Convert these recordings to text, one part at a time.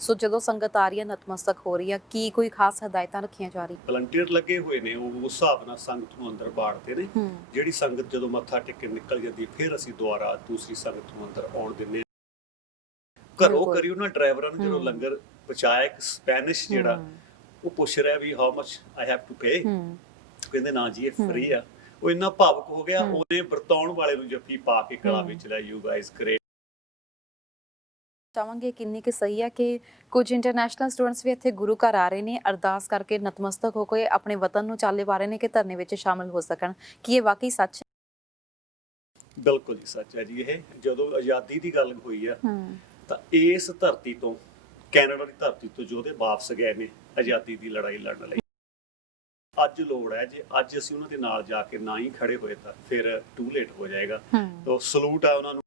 ਸੋ ਜਦੋਂ ਸੰਗਤ ਆ ਰਹੀ ਹੈ, ਨਤਮਸਤਕ ਹੋ ਰਹੀ ਹੈ, ਕੀ ਕੋਈ ਖਾਸ ਹਦਾਇਤਾਂ ਰੱਖੀਆਂ ਜਾ ਰਹੀਆਂ? ਵਲੰਟੀਅਰ ਲੱਗੇ ਹੋਏ ਨੇ, ਉਹ ਉਸ ਹਿਸਾਬ ਨਾਲ ਸੰਗਤ ਨੂੰ ਅੰਦਰ ਬਾੜਦੇ ਨੇ। ਜਿਹੜੀ ਸੰਗਤ ਜਦੋਂ ਮੱਥਾ ਟੇਕ ਕੇ ਨਿਕਲ ਜਾਂਦੀ, ਫਿਰ ਅਸੀਂ ਦੁਬਾਰਾ ਦੂਸਰੀ ਸੰਗਤ ਨੂੰ ਅੰਦਰ ਆਉਣ ਦਿੰਦੇ ਹਾਂ। ਘਰੋਂ ਕਰੀ ਉਹਨਾਂ ਡਰਾਈਵਰਾਂ ਨੂੰ ਜਦੋਂ ਲੰਗਰ ਪਹੁੰਚਾਇਆ, ਇੱਕ ਸਪੈਨਿਸ਼ ਜਿਹੜਾ ਉਹ ਪੁੱਛ ਰਿਹਾ ਵੀ how much I have to pay, ਕਹਿੰਦੇ ਨਾ ਜੀ ਇਹ ਫ੍ਰੀ ਆ। ਉਹ ਇੰਨਾ ਭਾਵੁਕ ਹੋ ਗਿਆ, ਉਹਨੇ ਵਰਤਾਉਣ ਵਾਲੇ ਨੂੰ ਜੱਫੀ ਪਾ ਕੇ ਗਲਾ ਵਿੱਚ ਲਿਆ, ਯੂ ਗਾਇਜ਼ ਗ੍ਰੇਟ। ਚਾਹਾਂਗੇ ਕਿੰਨੀ ਕਿ ਸਹੀ ਹੈ ਕਿ ਕੁਝ ਇੰਟਰਨੈਸ਼ਨਲ ਸਟੂਡੈਂਟਸ ਵੀ ਇੱਥੇ ਗੁਰੂ ਘਰ ਆ ਰਹੇ ਨੇ, ਅਰਦਾਸ ਕਰਕੇ ਨਤਮਸਤਕ ਹੋ ਕੇ ਆਪਣੇ ਵਤਨ ਨੂੰ ਚਾਲੇ ਪਾ ਰਹੇ ਨੇ ਕਿ ਧਰਨੇ ਵਿੱਚ ਸ਼ਾਮਿਲ ਹੋ ਸਕਣ। ਕੀ ਇਹ ਵਾਕਈ ਸੱਚ ਹੈ? ਬਿਲਕੁਲ ਜੀ ਸੱਚ ਹੈ ਜੀ। ਇਹ ਜਦੋਂ ਆਜ਼ਾਦੀ ਦੀ ਗੱਲ ਹੋਈ ਆ ਤਾਂ ਇਸ ਧਰਤੀ ਤੋਂ, ਕੈਨੇਡਾ ਦੀ ਧਰਤੀ ਤੋਂ ਯੋਧੇ ਵਾਪਸ ਗਏ ਨੇ ਆਜ਼ਾਦੀ ਦੀ ਲੜਾਈ ਲੜਨ ਲਈ। ਅੱਜ ਲੋੜ ਹੈ, ਜੇ ਅੱਜ ਅਸੀਂ ਉਹਨਾਂ ਦੇ ਨਾਲ ਜਾ ਕੇ ਨਾ ਹੀ ਖੜੇ ਹੋਏ ਤਾਂ ਫਿਰ ਟੂ ਲੇਟ ਹੋ ਜਾਏਗਾ। ਤਾਂ ਸਲੂਟ ਹੈ ਉਹਨਾਂ ਨੂੰ।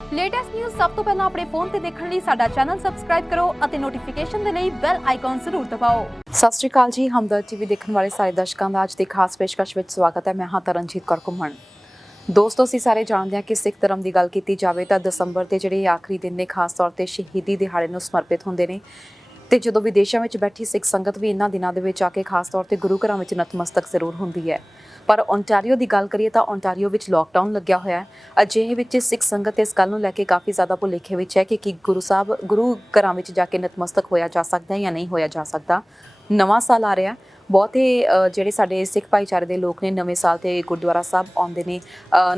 ਲੇਟੈਸਟ ਨਿਊਜ਼ ਸਭ ਤੋਂ ਪਹਿਲਾਂ ਆਪਣੇ ਫੋਨ ਤੇ ਦੇਖਣ ਲਈ ਸਾਡਾ ਚੈਨਲ ਸਬਸਕ੍ਰਾਈਬ ਕਰੋ ਅਤੇ ਨੋਟੀਫਿਕੇਸ਼ਨ ਦੇ ਲਈ ਬੈਲ ਆਈਕਨ ਜ਼ਰੂਰ ਦਬਾਓ। ਸਤਿ ਸ਼੍ਰੀ ਅਕਾਲ ਜੀ, ਹਮਦਰਦ ਟੀਵੀ ਦੇਖਣ ਵਾਲੇ ਸਾਰੇ ਦਰਸ਼ਕਾਂ ਦਾ ਅੱਜ ਦੀ ਖਾਸ ਪੇਸ਼ਕਸ਼ ਵਿੱਚ ਸਵਾਗਤ ਹੈ। ਮੈਂ ਹਾਂ ਤਰਨਜੀਤ ਕੌਰ ਘੁੰਮਣ। ਦੋਸਤੋ, ਅਸੀਂ ਸਾਰੇ ਜਾਣਦੇ ਹਾਂ ਕਿ ਸਿੱਖ ਧਰਮ ਦੀ ਗੱਲ ਕੀਤੀ ਜਾਵੇ ਤਾਂ ਦਸੰਬਰ ਦੇ ਜਿਹੜੇ ਆਖਰੀ ਦਿਨ ਨੇ ਖਾਸ ਤੌਰ ਤੇ ਸ਼ਹੀਦੀ ਦਿਹਾੜੇ ਨੂੰ ਸਮਰਪਿਤ ਹੁੰਦੇ ਨੇ। ਤੇ ਜਦੋਂ ਵਿਦੇਸ਼ਾਂ ਵਿੱਚ ਬੈਠੀ ਸਿੱਖ ਸੰਗਤ ਵੀ ਇਹਨਾਂ ਦਿਨਾਂ ਦੇ ਵਿੱਚ ਆ ਕੇ ਖਾਸ ਤੌਰ ਤੇ ਗੁਰੂ ਘਰਾਂ ਵਿੱਚ ਨਤਮਸਤਕ ਜ਼ਰੂਰ ਹੁੰਦੀ ਹੈ। ਪਰ ਓਨਟਾਰੀਓ ਦੀ ਗੱਲ ਕਰੀਏ ਤਾਂ ਓਨਟਾਰੀਓ ਵਿੱਚ ਲੋਕਡਾਊਨ ਲੱਗਿਆ ਹੋਇਆ ਹੈ। ਅਜਿਹੇ ਵਿੱਚ ਸਿੱਖ ਸੰਗਤ ਇਸ ਗੱਲ ਨੂੰ ਲੈ ਕੇ ਕਾਫੀ ਜ਼ਿਆਦਾ ਭੁਲੇਖੇ ਵਿੱਚ ਹੈ ਕਿ ਗੁਰੂ ਘਰਾਂ ਵਿੱਚ ਜਾ ਕੇ ਨਤਮਸਤਕ ਹੋਇਆ ਜਾ ਸਕਦਾ ਹੈ ਜਾਂ ਨਹੀਂ ਹੋਇਆ ਜਾ ਸਕਦਾ। ਨਵਾਂ ਸਾਲ ਆ ਰਿਹਾ, ਬਹੁਤੇ ਜਿਹੜੇ ਸਾਡੇ ਸਿੱਖ ਭਾਈਚਾਰੇ ਦੇ ਲੋਕ ਨੇ ਨਵੇਂ ਸਾਲ ਤੇ ਗੁਰਦੁਆਰਾ ਸਾਹਿਬ ਆਉਂਦੇ ਨੇ।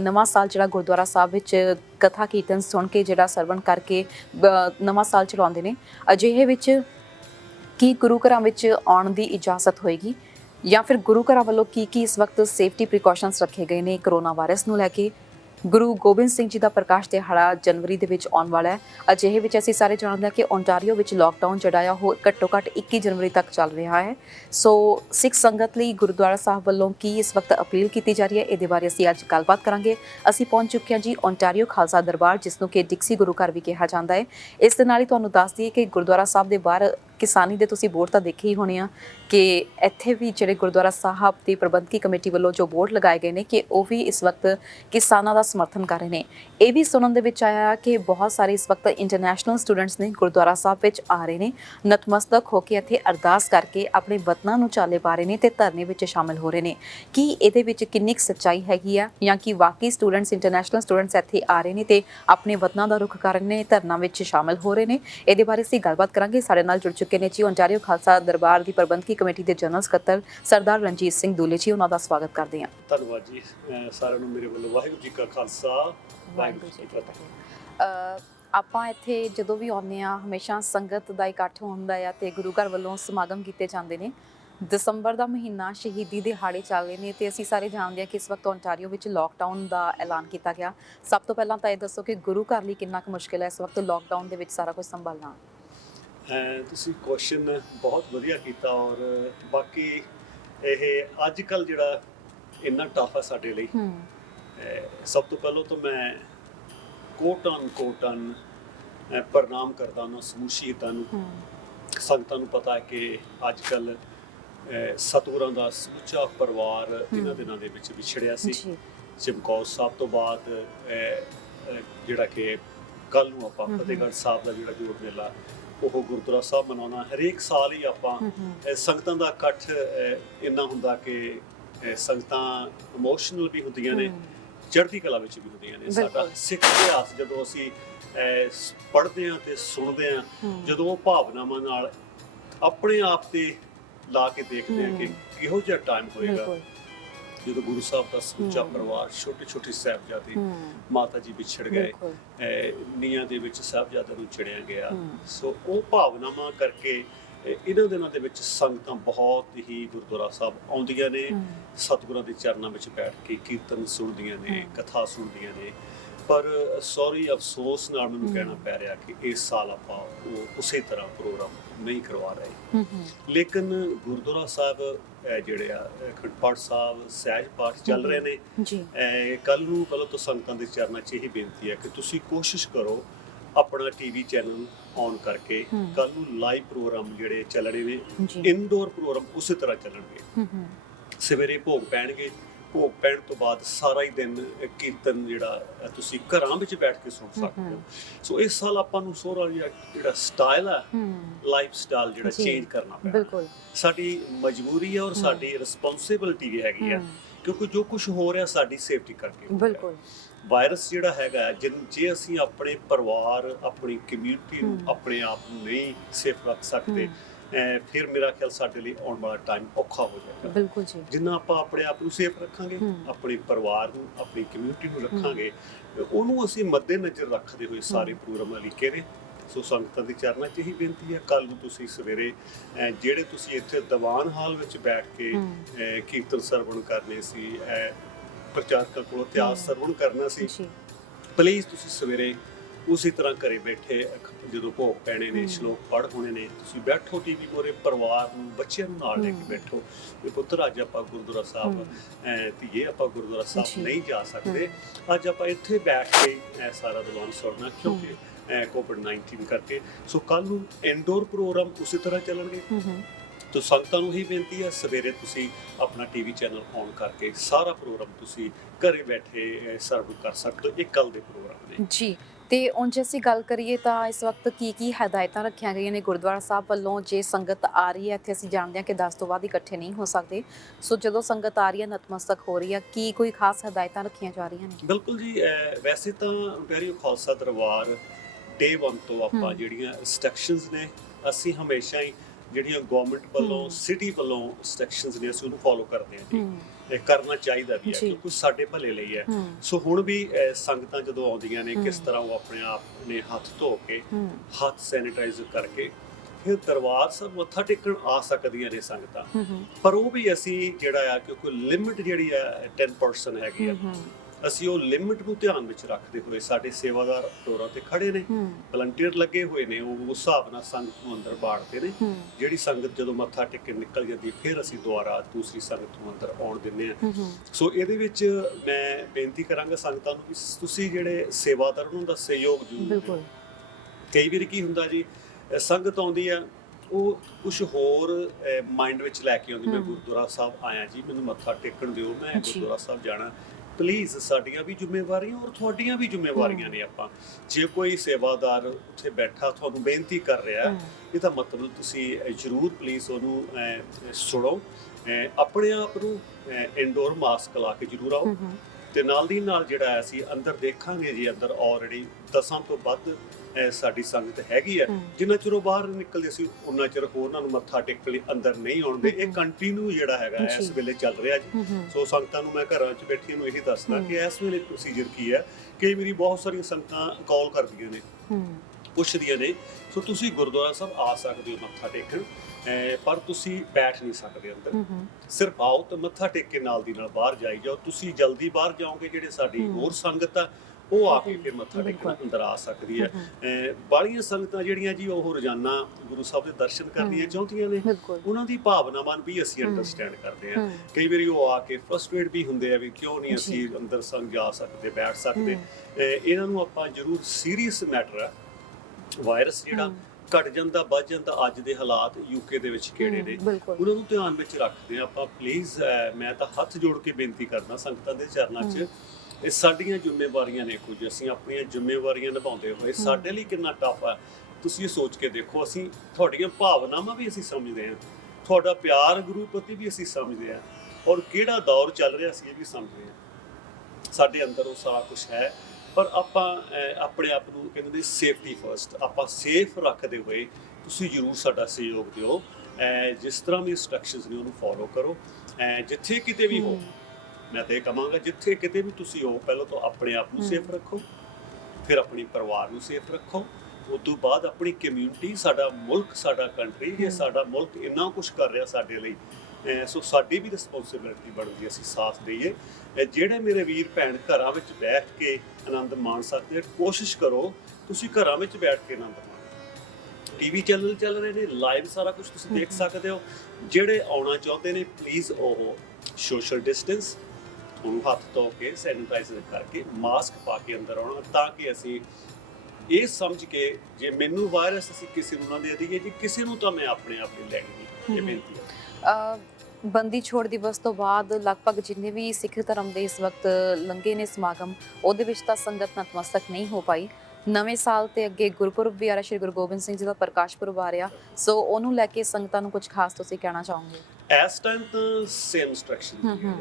ਨਵਾਂ ਸਾਲ ਜਿਹੜਾ ਗੁਰਦੁਆਰਾ ਸਾਹਿਬ ਵਿੱਚ ਕਥਾ ਕੀਰਤਨ ਸੁਣ ਕੇ, ਜਿਹੜਾ ਸਰਵਣ ਕਰਕੇ ਨਵਾਂ ਸਾਲ ਚਲਾਉਂਦੇ ਨੇ। ਅਜਿਹੇ ਵਿੱਚ ਕੀ ਗੁਰੂ ਘਰਾਂ ਵਿੱਚ ਆਉਣ ਦੀ ਇਜਾਜ਼ਤ ਹੋਏਗੀ ਜਾਂ ਫਿਰ ਗੁਰੂ ਘਰਾਂ ਵੱਲੋਂ ਕੀ ਇਸ ਵਕਤ ਸੇਫਟੀ ਪ੍ਰੀਕਾਸ਼ਨਸ ਰੱਖੇ ਗਏ ਨੇ ਕਰੋਨਾ ਵਾਇਰਸ ਨੂੰ ਲੈ ਕੇ? ਗੁਰੂ ਗੋਬਿੰਦ ਸਿੰਘ ਜੀ ਦਾ ਪ੍ਰਕਾਸ਼ ਦਿਹਾੜਾ ਜਨਵਰੀ ਦੇ ਵਿੱਚ ਆਉਣ ਵਾਲਾ ਹੈ। ਅਜਿਹੇ ਵਿੱਚ ਅਸੀਂ ਸਾਰੇ ਜਾਣਦੇ ਹਾਂ ਕਿ ਓਨਟਾਰੀਓ ਵਿੱਚ ਲੋਕਡਾਊਨ ਜਿਹੜਾ ਆ ਉਹ ਘੱਟੋ ਘੱਟ 21 ਜਨਵਰੀ ਤੱਕ ਚੱਲ ਰਿਹਾ ਹੈ। ਸੋ ਸਿੱਖ ਸੰਗਤ ਲਈ ਗੁਰਦੁਆਰਾ ਸਾਹਿਬ ਵੱਲੋਂ ਕੀ ਇਸ ਵਕਤ ਅਪੀਲ ਕੀਤੀ ਜਾ ਰਹੀ ਹੈ, ਇਹਦੇ ਬਾਰੇ ਅਸੀਂ ਅੱਜ ਗੱਲਬਾਤ ਕਰਾਂਗੇ। ਅਸੀਂ ਪਹੁੰਚ ਚੁੱਕੇ ਹਾਂ ਜੀ ਓਨਟਾਰੀਓ ਖਾਲਸਾ ਦਰਬਾਰ, ਜਿਸ ਨੂੰ ਕਿ ਡਿਕਸੀ ਗੁਰੂ ਘਰ ਵੀ ਕਿਹਾ ਜਾਂਦਾ ਹੈ। ਇਸ ਦੇ ਨਾਲ ਹੀ ਤੁਹਾਨੂੰ ਦੱਸ ਦਈਏ ਕਿ ਗੁਰਦੁਆਰਾ ਸਾਹਿਬ ਦੇ ਬਾਹਰ ਕਿਸਾਨੀ ਦੇ ਤੁਸੀਂ ਬੋਰਡ ਤਾਂ ਦੇਖੇ ਹੀ ਹੋਣੇ ਆ ਕਿ ਇੱਥੇ ਵੀ ਜਿਹੜੇ ਗੁਰਦੁਆਰਾ ਸਾਹਿਬ ਦੀ ਪ੍ਰਬੰਧਕੀ ਕਮੇਟੀ ਵੱਲੋਂ ਜੋ ਬੋਰਡ ਲਗਾਏ ਗਏ ਨੇ ਕਿ ਉਹ ਵੀ ਇਸ ਵਕਤ ਕਿਸਾਨਾਂ ਦਾ ਸਮਰਥਨ ਕਰ ਰਹੇ ਨੇ। ਇਹ ਵੀ ਸੁਣਨ ਦੇ ਵਿੱਚ ਆਇਆ ਕਿ ਬਹੁਤ ਸਾਰੇ ਇਸ ਵਕਤ ਇੰਟਰਨੈਸ਼ਨਲ ਸਟੂਡੈਂਟਸ ਨੇ ਗੁਰਦੁਆਰਾ ਸਾਹਿਬ ਵਿੱਚ ਆ ਰਹੇ ਨੇ, ਨਤਮਸਤਕ ਹੋ ਕੇ ਇੱਥੇ ਅਰਦਾਸ ਕਰਕੇ ਆਪਣੇ ਵਤਨਾਂ ਨੂੰ ਚਾਲੇ ਪਾ ਰਹੇ ਨੇ ਤੇ ਧਰਨੇ ਵਿੱਚ ਸ਼ਾਮਿਲ ਹੋ ਰਹੇ ਨੇ। ਕੀ ਇਹਦੇ ਵਿੱਚ ਕਿੰਨੀ ਕੁ ਸੱਚਾਈ ਹੈਗੀ ਆ ਜਾਂ ਕਿ ਵਾਕਈ ਸਟੂਡੈਂਟਸ, ਇੰਟਰਨੈਸ਼ਨਲ ਸਟੂਡੈਂਟਸ ਇੱਥੇ ਆ ਰਹੇ ਨੇ ਤੇ ਆਪਣੇ ਵਤਨਾਂ ਦਾ ਰੁਖ ਕਰ ਰਹੇ ਨੇ, ਧਰਨਾ ਵਿੱਚ ਸ਼ਾਮਿਲ ਹੋ ਰਹੇ ਨੇ? ਇਹਦੇ ਬਾਰੇ ਅਸੀਂ ਗੱਲਬਾਤ ਕਰਾਂਗੇ। ਸਾਡੇ ਨਾਲ ਜੁੜ ਚੁੱਕੇ ਨੇ ਜੀ ਓਨਟਾਰੀਓ ਖਾਲਸਾ ਦਰਬਾਰ ਦੀ ਪ੍ਰਬੰਧਕੀ ਕਮੇਟੀ ਦੇ ਜਨਰਲ ਸਕੱਤਰ ਸਰਦਾਰ ਰਣਜੀਤ ਸਿੰਘ ਦੂਲੇ ਜੀ। ਉਹਨਾਂ ਦਾ ਸਵਾਗਤ ਕਰਦੇ ਹਾਂ। ਧੰਨਵਾਦ ਜੀ ਸਾਰਿਆਂ ਨੂੰ ਮੇਰੇ ਵੱਲੋਂ। ਵਾਹਿਗੁਰੂ ਜੀ ਕਾ ਖਾਲਸਾ, ਵਾਹਿਗੁਰੂ ਜੀ ਕੀ ਫਤਿਹ। ਆਪਾਂ ਇੱਥੇ ਜਦੋਂ ਵੀ ਆਉਂਦੇ ਹਾਂ ਹਮੇਸ਼ਾ ਸੰਗਤ ਦਾ ਇਕੱਠ ਹੁੰਦਾ ਆ ਤੇ ਗੁਰੂ ਘਰ ਵੱਲੋਂ ਸਮਾਗਮ ਕੀਤੇ ਜਾਂਦੇ ਨੇ। ਦਸੰਬਰ ਦਾ ਮਹੀਨਾ, ਸ਼ਹੀਦੀ ਦਿਹਾੜੇ ਚੱਲ ਰਹੇ ਨੇ ਤੇ ਅਸੀਂ ਸਾਰੇ ਜਾਣਦੇ ਹਾਂ ਕਿ ਇਸ ਵਕਤ ਓਨਟਾਰੀਓ ਵਿੱਚ ਲੋਕਡਾਊਨ ਦਾ ਐਲਾਨ ਕੀਤਾ ਗਿਆ। ਸਭ ਤੋਂ ਪਹਿਲਾਂ ਤਾਂ ਇਹ ਦੱਸੋ ਕਿ ਗੁਰੂ ਘਰ ਲਈ ਕਿੰਨਾ ਕੁ ਮੁਸ਼ਕਿਲ ਹੈ ਇਸ ਵਕਤ ਲੋਕਡਾਊਨ ਦੇ ਵਿੱਚ ਸਾਰਾ ਕੁਝ ਸੰਭਾਲਣਾ? ਤੁਸੀਂ ਕੁਐਸਚਨ ਬਹੁਤ ਵਧੀਆ ਕੀਤਾ। ਔਰ ਬਾਕੀ ਇਹ ਅੱਜ ਕੱਲ੍ਹ ਜਿਹੜਾ ਇੰਨਾ ਟਫ ਹੈ ਸਾਡੇ ਲਈ, ਸਭ ਤੋਂ ਪਹਿਲਾਂ ਤਾਂ ਮੈਂ ਕੋਟਨ ਪ੍ਰਣਾਮ ਕਰਦਾ ਉਹਨਾਂ ਸਮੂਹ ਸ਼ਹੀਦਾਂ ਨੂੰ। ਸੰਗਤਾਂ ਨੂੰ ਪਤਾ ਹੈ ਕਿ ਅੱਜ ਕੱਲ੍ਹ ਸਤਿਗੁਰਾਂ ਦਾ ਸਮੁੱਚਾ ਪਰਿਵਾਰ ਇਹਨਾਂ ਦਿਨਾਂ ਦੇ ਵਿੱਚ ਵਿਛੜਿਆ ਸੀ। ਚਮਕੌਰ ਸਾਹਿਬ ਤੋਂ ਬਾਅਦ ਜਿਹੜਾ ਕਿ ਕੱਲ੍ਹ ਨੂੰ ਆਪਾਂ ਫਤਿਹਗੜ੍ਹ ਸਾਹਿਬ ਦਾ ਜਿਹੜਾ ਜੋੜ ਮੇਲਾ ਉਹ ਗੁਰਦੁਆਰਾ ਸਾਹਿਬ ਮਨਾਉਣਾ। ਹਰੇਕ ਸਾਲ ਹੀ ਆਪਾਂ ਸੰਗਤਾਂ ਦਾ ਇਕੱਠ ਇੰਨਾ ਹੁੰਦਾ ਕਿ ਸੰਗਤਾਂ ਇਮੋਸ਼ਨਲ ਵੀ ਹੁੰਦੀਆਂ ਨੇ, ਚੜ੍ਹਦੀ ਕਲਾ ਵਿੱਚ ਵੀ ਹੁੰਦੀਆਂ ਨੇ। ਸਾਡਾ ਸਿੱਖ ਇਤਿਹਾਸ ਜਦੋਂ ਅਸੀਂ ਪੜ੍ਹਦੇ ਹਾਂ ਤੇ ਸੁਣਦੇ ਹਾਂ, ਜਦੋਂ ਉਹ ਭਾਵਨਾਵਾਂ ਨਾਲ ਆਪਣੇ ਆਪ ਤੇ ਲਾ ਕੇ ਦੇਖਦੇ ਹਾਂ ਕਿ ਕਿਹੋ ਜਿਹਾ ਟਾਈਮ ਹੋਏਗਾ ਜਦੋਂ ਗੁਰੂ ਸਾਹਿਬ ਦਾ ਸਮੁੱਚਾ ਪਰਿਵਾਰ, ਛੋਟੇ ਛੋਟੇ ਸਾਹਿਬਜ਼ਾਦੇ, ਮਾਤਾ ਜੀ ਵਿਛੜ ਗਏ, ਨੀਹਾਂ ਦੇ ਵਿੱਚ ਸਾਹਿਬਜ਼ਾਦਿਆਂ ਨੂੰ ਚਿਣਿਆ ਗਿਆ। ਸੋ ਉਹ ਭਾਵਨਾਵਾਂ ਕਰਕੇ ਇਹਨਾਂ ਦਿਨਾਂ ਦੇ ਵਿੱਚ ਸੰਗਤਾਂ ਬਹੁਤ ਹੀ ਗੁਰਦੁਆਰਾ ਸਾਹਿਬ ਆਉਂਦੀਆਂ ਨੇ, ਸਤਿਗੁਰਾਂ ਦੇ ਚਰਨਾਂ ਵਿੱਚ ਬੈਠ ਕੇ ਕੀਰਤਨ ਸੁਣਦੀਆਂ ਨੇ, ਕਥਾ ਸੁਣਦੀਆਂ ਨੇ। ਪਰ ਸੌਰੀ, ਅਫਸੋਸ ਨਾਲ ਮੈਨੂੰ ਕਹਿਣਾ ਪੈ ਰਿਹਾ ਕਿ ਇਸ ਸਾਲ ਆਪਾਂ ਉਹ ਉਸੇ ਤਰ੍ਹਾਂ ਪ੍ਰੋਗਰਾਮ ਨਹੀਂ ਕਰਵਾ ਰਹੇ। ਲੇਕਿਨ ਗੁਰਦੁਆਰਾ ਸਾਹਿਬ ਜਿਹੜੇ ਆ ਅਖੰਡ ਪਾਠ ਸਾਹਿਬ, ਸਹਿਜ ਪਾਠ ਚੱਲ ਰਹੇ ਨੇ। ਕੱਲ੍ਹ ਨੂੰ ਪਹਿਲਾਂ ਤਾਂ ਸੰਗਤਾਂ ਦੇ ਚਰਨਾਂ 'ਚ ਇਹੀ ਬੇਨਤੀ ਹੈ ਕਿ ਤੁਸੀਂ ਕੋਸ਼ਿਸ਼ ਕਰੋ ਆਪਣਾ ਟੀਵੀ ਚੈਨਲ ਔਨ ਕਰਕੇ ਕੱਲ੍ਹ ਨੂੰ ਲਾਈਵ ਪ੍ਰੋਗਰਾਮ ਜਿਹੜੇ ਚੱਲਣੇ ਨੇ, ਇਨਡੋਰ ਪ੍ਰੋਗਰਾਮ ਉਸੇ ਤਰ੍ਹਾਂ ਚੱਲਣਗੇ। ਸਵੇਰੇ ਭੋਗ ਪੈਣਗੇ, ਭੋਗ ਪੈਣ ਤੋਂ ਬਾਅਦ ਸਾਰਾ ਹੀ ਦਿਨ ਕੀਰਤਨ ਜਿਹੜਾ ਤੁਸੀਂ ਘਰਾਂ ਵਿੱਚ ਬੈਠ ਕੇ ਸੁਣ ਸਕਦੇ ਹੋ। ਸੋ ਇਸ ਸਾਲ ਆਪਾਂ ਨੂੰ ਸੋਹਰਾ ਜਿਹੜਾ ਸਟਾਈਲ ਹੈ, ਲਾਈਫ ਸਟਾਈਲ ਜਿਹੜਾ ਚੇਂਜ ਕਰਨਾ ਪੈਣਾ। ਬਿਲਕੁਲ ਸਾਡੀ ਮਜਬੂਰੀ ਹੈ ਔਰ ਸਾਡੀ ਰਿਸਪੌਂਸਿਬਿਲਿਟੀ ਵੀ ਹੈਗੀ ਹੈ, ਕਿਉਂਕਿ ਜੋ ਕੁਝ ਹੋ ਰਿਹਾ ਸਾਡੀ ਸੇਫਟੀ ਕਰਕੇ। ਬਿਲਕੁਲ ਵਾਇਰਸ ਜਿਹੜਾ ਹੈਗਾ, ਜੇ ਅਸੀਂ ਆਪਣੇ ਪਰਿਵਾਰ, ਆਪਣੀ ਕਮਿਊਨਿਟੀ ਨੂੰ, ਆਪਣੇ ਆਪ ਨੂੰ ਨਹੀਂ ਸੇਫ ਰੱਖ ਸਕਦੇ, ਫਿਰ ਮੇਰਾ ਖਿਆਲ ਸਾਡੇ ਲਈ ਆਉਣ ਵਾਲਾ ਟਾਈਮ ਔਖਾ ਹੋ ਜਾਏਗਾ। ਬਿਲਕੁਲ ਜੀ। ਜਿੰਨਾ ਆਪਾਂ ਆਪਣੇ ਆਪ ਨੂੰ ਸੇਫ ਰੱਖਾਂਗੇ, ਆਪਣੇ ਪਰਿਵਾਰ ਨੂੰ, ਆਪਣੀ ਕਮਿਊਨਿਟੀ ਨੂੰ ਰੱਖਾਂਗੇ, ਉਹਨੂੰ ਅਸੀਂ ਮੱਦੇ ਨਜ਼ਰ ਰੱਖਦੇ ਹੋਏ ਸਾਰੇ ਪ੍ਰੋਗਰਾਮ ਲਿਖੇ ਨੇ। ਸੋ ਸੰਗਤਾਂ ਦੇ ਚਰਨਾਂ 'ਚ ਇਹੀ ਬੇਨਤੀ ਹੈ, ਕੱਲ ਨੂੰ ਤੁਸੀਂ ਸਵੇਰੇ ਜਿਹੜੇ ਤੁਸੀਂ ਇੱਥੇ ਦੀਵਾਨ ਹਾਲ ਵਿੱਚ ਬੈਠ ਕੇ ਕੀਰਤਨ ਸਰਵਣ ਕਰਨੇ ਸੀ, ਪ੍ਰਚਾਰਕਾਂ ਕੋਲੋਂ ਇਤਿਹਾਸ ਸਰਵਣ ਕਰਨਾ ਸੀ, ਪਲੀਜ਼ ਤੁਸੀਂ ਸਵੇਰੇ ਉਸੇ ਤਰ੍ਹਾਂ ਘਰੇ ਬੈਠੇ ਜਦੋਂ ਭੋਗ ਪੈਣੇ ਨੇ, ਸ਼ਲੋਕ ਪੜ੍ਹ ਹੋਣੇ ਨੇ, ਤੁਸੀਂ ਬੈਠੋ ਟੀਵੀ ਮੂਹਰੇ, ਪਰਿਵਾਰ ਨੂੰ, ਬੱਚਿਆਂ ਨੂੰ ਨਾਲ ਲੈ ਕੇ ਬੈਠੋ ਵੀ ਪੁੱਤਰ ਅੱਜ ਆਪਾਂ ਗੁਰਦੁਆਰਾ ਸਾਹਿਬ ਧੀਏ ਆਪਾਂ ਗੁਰਦੁਆਰਾ ਸਾਹਿਬ ਨਹੀਂ ਜਾ ਸਕਦੇ, ਅੱਜ ਆਪਾਂ ਇੱਥੇ ਬੈਠ ਕੇ ਸਾਰਾ ਦੀਵਾਨ ਸੁਣਨਾ, ਕਿਉਂਕਿ ਕੋਵਿਡ-19 ਕਰਕੇ। ਸੋ ਕੱਲ ਨੂੰ ਇਨਡੋਰ ਪ੍ਰੋਗਰਾਮ ਉਸੇ ਤਰ੍ਹਾਂ ਚੱਲਣਗੇ। ਤੋ ਸੰਗਤਾਂ ਨੂੰ ਹੀ ਬੇਨਤੀ ਹੈ, ਸਵੇਰੇ ਤੁਸੀਂ ਆਪਣਾ ਟੀਵੀ ਚੈਨਲ ਔਨ ਕਰਕੇ ਸਾਰਾ ਪ੍ਰੋਗਰਾਮ ਤੁਸੀਂ ਘਰੇ ਬੈਠੇ ਸਰਵ ਕਰ ਸਕਦੇ ਹੋ। ਇਹ ਕੱਲ ਦੇ ਪ੍ਰੋਗਰਾਮ ਨੇ ਜੀ। ਤੇ ਉਂਝ ਅਸੀਂ ਗੱਲ ਕਰੀਏ ਤਾਂ ਇਸ ਵਕਤ ਕੀ ਹਦਾਇਤਾਂ ਰੱਖੀਆਂ ਗਈਆਂ ਨੇ ਗੁਰਦੁਆਰਾ ਸਾਹਿਬ ਵੱਲੋਂ? ਜੇ ਸੰਗਤ ਆ ਰਹੀ ਹੈ ਇੱਥੇ, ਅਸੀਂ ਜਾਣਦੇ ਹਾਂ ਕਿ 10 ਤੋਂ ਬਾਅਦ ਇਕੱਠੇ ਨਹੀਂ ਹੋ ਸਕਦੇ, ਸੋ ਜਦੋਂ ਸੰਗਤ ਆ ਰਹੀ ਹੈ, ਨਤਮਸਤਕ ਹੋ ਰਹੀ ਹੈ, ਕੀ ਕੋਈ ਖਾਸ ਹਦਾਇਤਾਂ ਰੱਖੀਆਂ ਜਾ ਰਹੀਆਂ ਨੇ? ਬਿਲਕੁਲ ਜੀ। ਵੈਸੇ ਤਾਂ ਓਂਟਾਰੀਓ ਖਾਲਸਾ ਦਰਬਾਰ ਡੇ 1 ਤੋਂ ਆਪਾਂ ਜਿਹੜੀਆਂ ਰਿਸਟ੍ਰਿਕਸ਼ਨਸ ਨੇ, ਅਸੀਂ ਹਮੇਸ਼ਾ ਹੀ ਜਿਹੜੀਆਂ ਗਵਰਨਮੈਂਟ ਵੱਲੋਂ, ਸਿਟੀ ਵੱਲੋਂ ਰਿਸਟ੍ਰਿਕਸ਼ਨਸ ਨੇ, ਅਸੀਂ ਉਹਨੂੰ ਫੋਲੋ ਕਰਦੇ ਹਾਂ ਜੀ। ਇਹ ਕਰਨਾ ਚਾਹੀਦਾ ਵੀ ਹੈ, ਕਿਉਂਕਿ ਸਾਡੇ ਭਲੇ ਲਈ ਹੈ। ਸੋ ਹੁਣ ਵੀ ਸੰਗਤਾਂ ਜਦੋਂ ਆਉਂਦੀਆਂ ਨੇ, ਕਿਸ ਤਰ੍ਹਾਂ ਉਹ ਆਪਣੇ ਆਪ ਨੇ ਹੱਥ ਧੋ ਕੇ, ਹੱਥ ਸੈਨੀਟਾਈਜ਼ ਕਰਕੇ ਫਿਰ ਦਰਬਾਰ ਸਾਹਿਬ ਮੱਥਾ ਟੇਕਣ ਆ ਸਕਦੀਆਂ ਨੇ ਸੰਗਤਾਂ। ਪਰ ਉਹ ਵੀ ਅਸੀਂ ਜਿਹੜਾ ਆ, ਕਿਉਂਕਿ ਲਿਮਿਟ ਜਿਹੜੀ ਆ 10% ਹੈਗੀ ਆ, ਅਸੀਂ ਉਹ ਲਿਮਿਟ ਨੂੰ ਧਿਆਨ ਵਿੱਚ ਰੱਖਦੇ ਹੋਏ, ਸਾਡੇ ਸੇਵਾਦਾਰ ਡੋਰਾਂ ਤੇ ਖੜੇ ਨੇ, ਵਲੰਟੀਅਰ ਲੱਗੇ ਹੋਏ ਨੇ, ਉਹ ਉਸ ਹਿਸਾਬ ਨਾਲ ਸੰਗਤ ਨੂੰ ਅੰਦਰ ਬਾੜਦੇ ਨੇ। ਜਿਹੜੀ ਸੰਗਤ ਜਦੋਂ ਮੱਥਾ ਟੇਕ ਕੇ ਨਿਕਲ ਜਾਂਦੀ, ਫਿਰ ਅਸੀਂ ਦੁਬਾਰਾ ਦੂਸਰੀ ਸੰਗਤ ਨੂੰ ਅੰਦਰ ਆਉਣ ਦਿੰਦੇ ਹਾਂ। ਸੋ ਇਹਦੇ ਵਿੱਚ ਮੈਂ ਬੇਨਤੀ ਕਰਾਂਗਾ ਸੰਗਤਾਂ ਨੂੰ ਕਿ ਤੁਸੀਂ ਜਿਹੜੇ ਸੇਵਾਦਾਰ ਉਹਨਾਂ ਦਾ ਸਹਿਯੋਗ ਜ਼ਰੂਰ ਦਿਓ। ਕਈ ਵਾਰੀ ਕੀ ਹੁੰਦਾ ਜੀ, ਸੰਗਤ ਆਉਂਦੀ ਆ, ਉਹ ਕੁਝ ਹੋਰ ਮਾਈਂਡ ਵਿੱਚ ਲੈ ਕੇ ਆਉਂਦੀ, ਮੈਂ ਗੁਰਦੁਆਰਾ ਸਾਹਿਬ ਆਇਆ ਜੀ, ਮੈਨੂੰ ਮੱਥਾ ਟੇਕਣ ਦਿਓ, ਮੈਂ ਗੁਰਦੁਆਰਾ ਸਾਹਿਬ ਜਾਣਾ। ਪਲੀਜ਼, ਸਾਡੀਆਂ ਵੀ ਜ਼ਿੰਮੇਵਾਰੀਆਂ ਔਰ ਤੁਹਾਡੀਆਂ ਵੀ ਜ਼ਿੰਮੇਵਾਰੀਆਂ ਨੇ। ਆਪਾਂ ਜੇ ਕੋਈ ਸੇਵਾਦਾਰ ਉੱਥੇ ਬੈਠਾ ਤੁਹਾਨੂੰ ਬੇਨਤੀ ਕਰ ਰਿਹਾ, ਇਹਦਾ ਮਤਲਬ ਤੁਸੀਂ ਜ਼ਰੂਰ ਪਲੀਜ਼ ਉਹਨੂੰ ਸੁਣੋ, ਆਪਣੇ ਆਪ ਨੂੰ ਇਨਡੋਰ ਮਾਸਕ ਲਾ ਕੇ ਜ਼ਰੂਰ ਆਓ। ਤੇ ਨਾਲ ਦੀ ਨਾਲ ਜਿਹੜਾ ਅਸੀਂ ਅੰਦਰ ਦੇਖਾਂਗੇ ਜੀ, ਅੰਦਰ ਆਲਰੇਡੀ 10 ਤੋਂ ਵੱਧ ਸਾਡੀ ਸੰਗਤ ਹੈਗੀ ਹੈ। ਜਿੰਨਾ ਚਿਰ ਉਹ ਬਾਹਰ ਨਿਕਲਦੇ ਸੀ, ਉਹਨਾਂ ਚਿਰ ਹੋਰਨਾਂ ਨੂੰ ਮੱਥਾ ਟੇਕਣ ਲਈ ਅੰਦਰ ਨਹੀਂ ਆਉਣਦੇ। ਇਹ ਕੰਟੀਨਿਊ ਜਿਹੜਾ ਹੈਗਾ ਇਸ ਵੇਲੇ ਚੱਲ ਰਿਹਾ ਜੀ। ਸੋ ਸੰਗਤਾਂ ਨੂੰ ਮੈਂ ਘਰਾਂ 'ਚ ਬੈਠੀਆਂ ਨੂੰ ਇਹੀ ਦੱਸਦਾ ਕਿ ਇਸ ਵੇਲੇ ਪ੍ਰੋਸੀਜਰ ਕੀ ਹੈ। ਕਈ ਵਾਰੀ ਬਹੁਤ ਸਾਰੀਆਂ ਸੰਗਤਾਂ ਕਾਲ ਕਰਦੀਆਂ ਨੇ, ਪੁੱਛਦੀਆਂ ਨੇ, ਸੋ ਤੁਸੀਂ ਗੁਰਦੁਆਰਾ ਸਾਹਿਬ ਆ ਸਕਦੇ ਹੋ ਮੱਥਾ ਟੇਕਣ, ਪਰ ਤੁਸੀਂ ਬੈਠ ਨਹੀਂ ਸਕਦੇ ਅੰਦਰ। ਸਿਰਫ ਆਓ ਤੇ ਮੱਥਾ ਟੇਕ ਕੇ ਨਾਲ ਦੀ ਨਾਲ ਬਾਹਰ ਜਾਈ ਜਾਓ। ਤੁਸੀਂ ਜਲਦੀ ਬਾਹਰ ਜਾਓਗੇ, ਜਿਹੜੇ ਸਾਡੀ ਹੋਰ ਸੰਗਤ ਆ ਉਹ ਆ ਕੇ ਫਿਰ ਮੱਥਾ ਟੇਕਣ ਅੰਦਰ ਆ ਸਕਦੀ ਹੈ। ਬਾਹਲੀਆਂ ਸੰਗਤਾਂ ਜਿਹੜੀਆਂ ਜੀ, ਉਹ ਰੋਜ਼ਾਨਾ ਗੁਰੂ ਸਾਹਿਬ ਦੇ ਦਰਸ਼ਨ ਕਰਨੀਆਂ ਚਾਹੁੰਦੀਆਂ ਨੇ, ਉਹਨਾਂ ਦੀ ਭਾਵਨਾਵਾਂ ਨੂੰ ਵੀ ਅਸੀਂ ਅੰਡਰਸਟੈਂਡ ਕਰਦੇ ਹਾਂ। ਕਈ ਵਾਰੀ ਉਹ ਆ ਕੇ ਫਰਸਟ੍ਰੇਟ ਵੀ ਹੁੰਦੇ ਆ ਵੀ ਕਿਉਂ ਨਹੀਂ ਅਸੀਂ ਅੰਦਰ ਸੰਗ ਜਾ ਸਕਦੇ, ਬੈਠ ਸਕਦੇ। ਇਹਨਾਂ ਨੂੰ ਆਪਾਂ ਜ਼ਰੂਰ ਸੀਰੀਅਸ ਮੈਟਰ ਹੈ। ਵਾਇਰਸ ਜਿਹੜਾ ਘਟ ਜਾਂਦਾ, ਵੱਧ ਜਾਂਦਾ, ਅੱਜ ਦੇ ਹਾਲਾਤ ਯੂਕੇ ਦੇ ਵਿੱਚ ਕਿਹੜੇ ਨੇ, ਉਹਨਾਂ ਨੂੰ ਧਿਆਨ ਵਿੱਚ ਰੱਖਦੇ ਆ ਆਪਾਂ। ਪਲੀਜ਼, ਮੈਂ ਤਾਂ ਹੱਥ ਜੋੜ ਕੇ ਬੇਨਤੀ ਕਰਦਾ ਸੰਗਤਾਂ ਦੇ ਚਰਨਾਂ 'ਚ, ਇਹ ਸਾਡੀਆਂ ਜ਼ਿੰਮੇਵਾਰੀਆਂ ਨੇ ਕੁਝ, ਅਸੀਂ ਆਪਣੀਆਂ ਜ਼ਿੰਮੇਵਾਰੀਆਂ ਨਿਭਾਉਂਦੇ ਹੋਏ ਸਾਡੇ ਲਈ ਕਿੰਨਾ ਟਫ ਆ, ਤੁਸੀਂ ਇਹ ਸੋਚ ਕੇ ਦੇਖੋ। ਅਸੀਂ ਤੁਹਾਡੀਆਂ ਭਾਵਨਾਵਾਂ ਵੀ ਅਸੀਂ ਸਮਝਦੇ ਹਾਂ, ਤੁਹਾਡਾ ਪਿਆਰ ਗੁਰੂ ਪ੍ਰਤੀ ਵੀ ਅਸੀਂ ਸਮਝਦੇ ਹਾਂ, ਔਰ ਕਿਹੜਾ ਦੌਰ ਚੱਲ ਰਿਹਾ ਅਸੀਂ ਇਹ ਵੀ ਸਮਝਦੇ ਹਾਂ। ਸਾਡੇ ਅੰਦਰ ਉਹ ਸਾਰਾ ਕੁਝ ਹੈ, ਪਰ ਆਪਾਂ ਆਪਣੇ ਆਪ ਨੂੰ ਕਹਿੰਦੇ ਨੇ ਸੇਫਟੀ ਫਸਟ, ਆਪਾਂ ਸੇਫ ਰੱਖਦੇ ਹੋਏ ਤੁਸੀਂ ਜ਼ਰੂਰ ਸਾਡਾ ਸਹਿਯੋਗ ਦਿਓ। ਜਿਸ ਤਰ੍ਹਾਂ ਵੀ ਇੰਸਟਰਕਸ਼ਨਸ ਨੇ ਉਹਨੂੰ ਫੋਲੋ ਕਰੋ। ਜਿੱਥੇ ਕਿਤੇ ਵੀ ਹੋ, ਮੈਂ ਤਾਂ ਇਹ ਕਹਾਂਗਾ, ਜਿੱਥੇ ਕਿਤੇ ਵੀ ਤੁਸੀਂ ਹੋ, ਪਹਿਲਾਂ ਤਾਂ ਆਪਣੇ ਆਪ ਨੂੰ ਸੇਫ ਰੱਖੋ, ਫਿਰ ਆਪਣੀ ਪਰਿਵਾਰ ਨੂੰ ਸੇਫ ਰੱਖੋ, ਉਸ ਤੋਂ ਬਾਅਦ ਆਪਣੀ ਕਮਿਊਨਿਟੀ, ਸਾਡਾ ਮੁਲਕ, ਸਾਡਾ ਕੰਟਰੀ। ਜੇ ਸਾਡਾ ਮੁਲਕ ਇੰਨਾ ਕੁਝ ਕਰ ਰਿਹਾ ਸਾਡੇ ਲਈ, ਸੋ ਸਾਡੀ ਵੀ ਰਿਸਪੌਂਸਿਬਿਲਿਟੀ ਬਣਦੀ ਅਸੀਂ ਸਾਥ ਦਈਏ। ਜਿਹੜੇ ਮੇਰੇ ਵੀਰ ਭੈਣ ਘਰਾਂ ਵਿੱਚ ਬੈਠ ਕੇ ਆਨੰਦ ਮਾਣ ਸਕਦੇ, ਕੋਸ਼ਿਸ਼ ਕਰੋ ਤੁਸੀਂ ਘਰਾਂ ਵਿੱਚ ਬੈਠ ਕੇ ਆਨੰਦ ਮਾਣੋ। ਟੀਵੀ ਚੈਨਲ ਚੱਲ ਰਹੇ ਨੇ, ਲਾਈਵ ਸਾਰਾ ਕੁਝ ਤੁਸੀਂ ਦੇਖ ਸਕਦੇ ਹੋ। ਜਿਹੜੇ ਆਉਣਾ ਚਾਹੁੰਦੇ ਨੇ, ਪਲੀਜ਼ ਉਹ ਸੋਸ਼ਲ ਡਿਸਟੈਂਸ, ਉਹਨੂੰ ਹੱਥ ਧੋ ਕੇ ਸੈਨੀਟਾਈਜ਼ਰ ਕਰਕੇ ਮਾਸਕ ਪਾ ਕੇ ਅੰਦਰ ਆਉਣਾ, ਤਾਂ ਕਿ ਅਸੀਂ ਇਹ ਸਮਝ ਕੇ ਜੇ ਮੈਨੂੰ ਵਾਇਰਸ ਅਸੀਂ ਕਿਸੇ ਨੂੰ ਨਾ ਦੇ ਦਈਏ ਜੀ, ਕਿਸੇ ਨੂੰ ਤਾਂ ਮੈਂ ਆਪਣੇ ਆਪ ਹੀ ਲੈਣੀ। ਇਹ ਬੇਨਤੀ ਹੈ। ਬੰਦੀ ਛੋੜ ਦਿਵਸ ਤੋਂ ਬਾਅਦ ਲਗਭਗ ਜਿੰਨੇ ਵੀ ਸਿੱਖ ਧਰਮ ਦੇ ਇਸ ਵਕਤ ਲੰਘੇ ਨੇ ਸਮਾਗਮ, ਉਹਦੇ ਵਿੱਚ ਤਾਂ ਸੰਗਤ ਨਤਮਸਤਕ ਨਹੀਂ ਹੋ ਪਾਈ। ਨਵੇਂ ਸਾਲ ਤੇ ਅੱਗੇ ਗੁਰਪੁਰਬ ਵੀ ਆ ਰਿਹਾ, ਸ਼੍ਰੀ ਗੁਰੂ ਗੋਬਿੰਦ ਸਿੰਘ ਜੀ ਦਾ ਪ੍ਰਕਾਸ਼ ਪੁਰਬ ਆ ਰਿਹਾ, ਸੋ ਉਹਨੂੰ ਲੈ ਕੇ ਸੰਗਤਾਂ ਨੂੰ ਕੁਝ ਖਾਸ ਤੁਸੀਂ ਕਹਿਣਾ ਚਾਹੋਗੇ? ਇਸ ਟਾਈਮ ਤਾਂ ਸੇਮ ਇੰਸਟਰਕਸ਼ਨ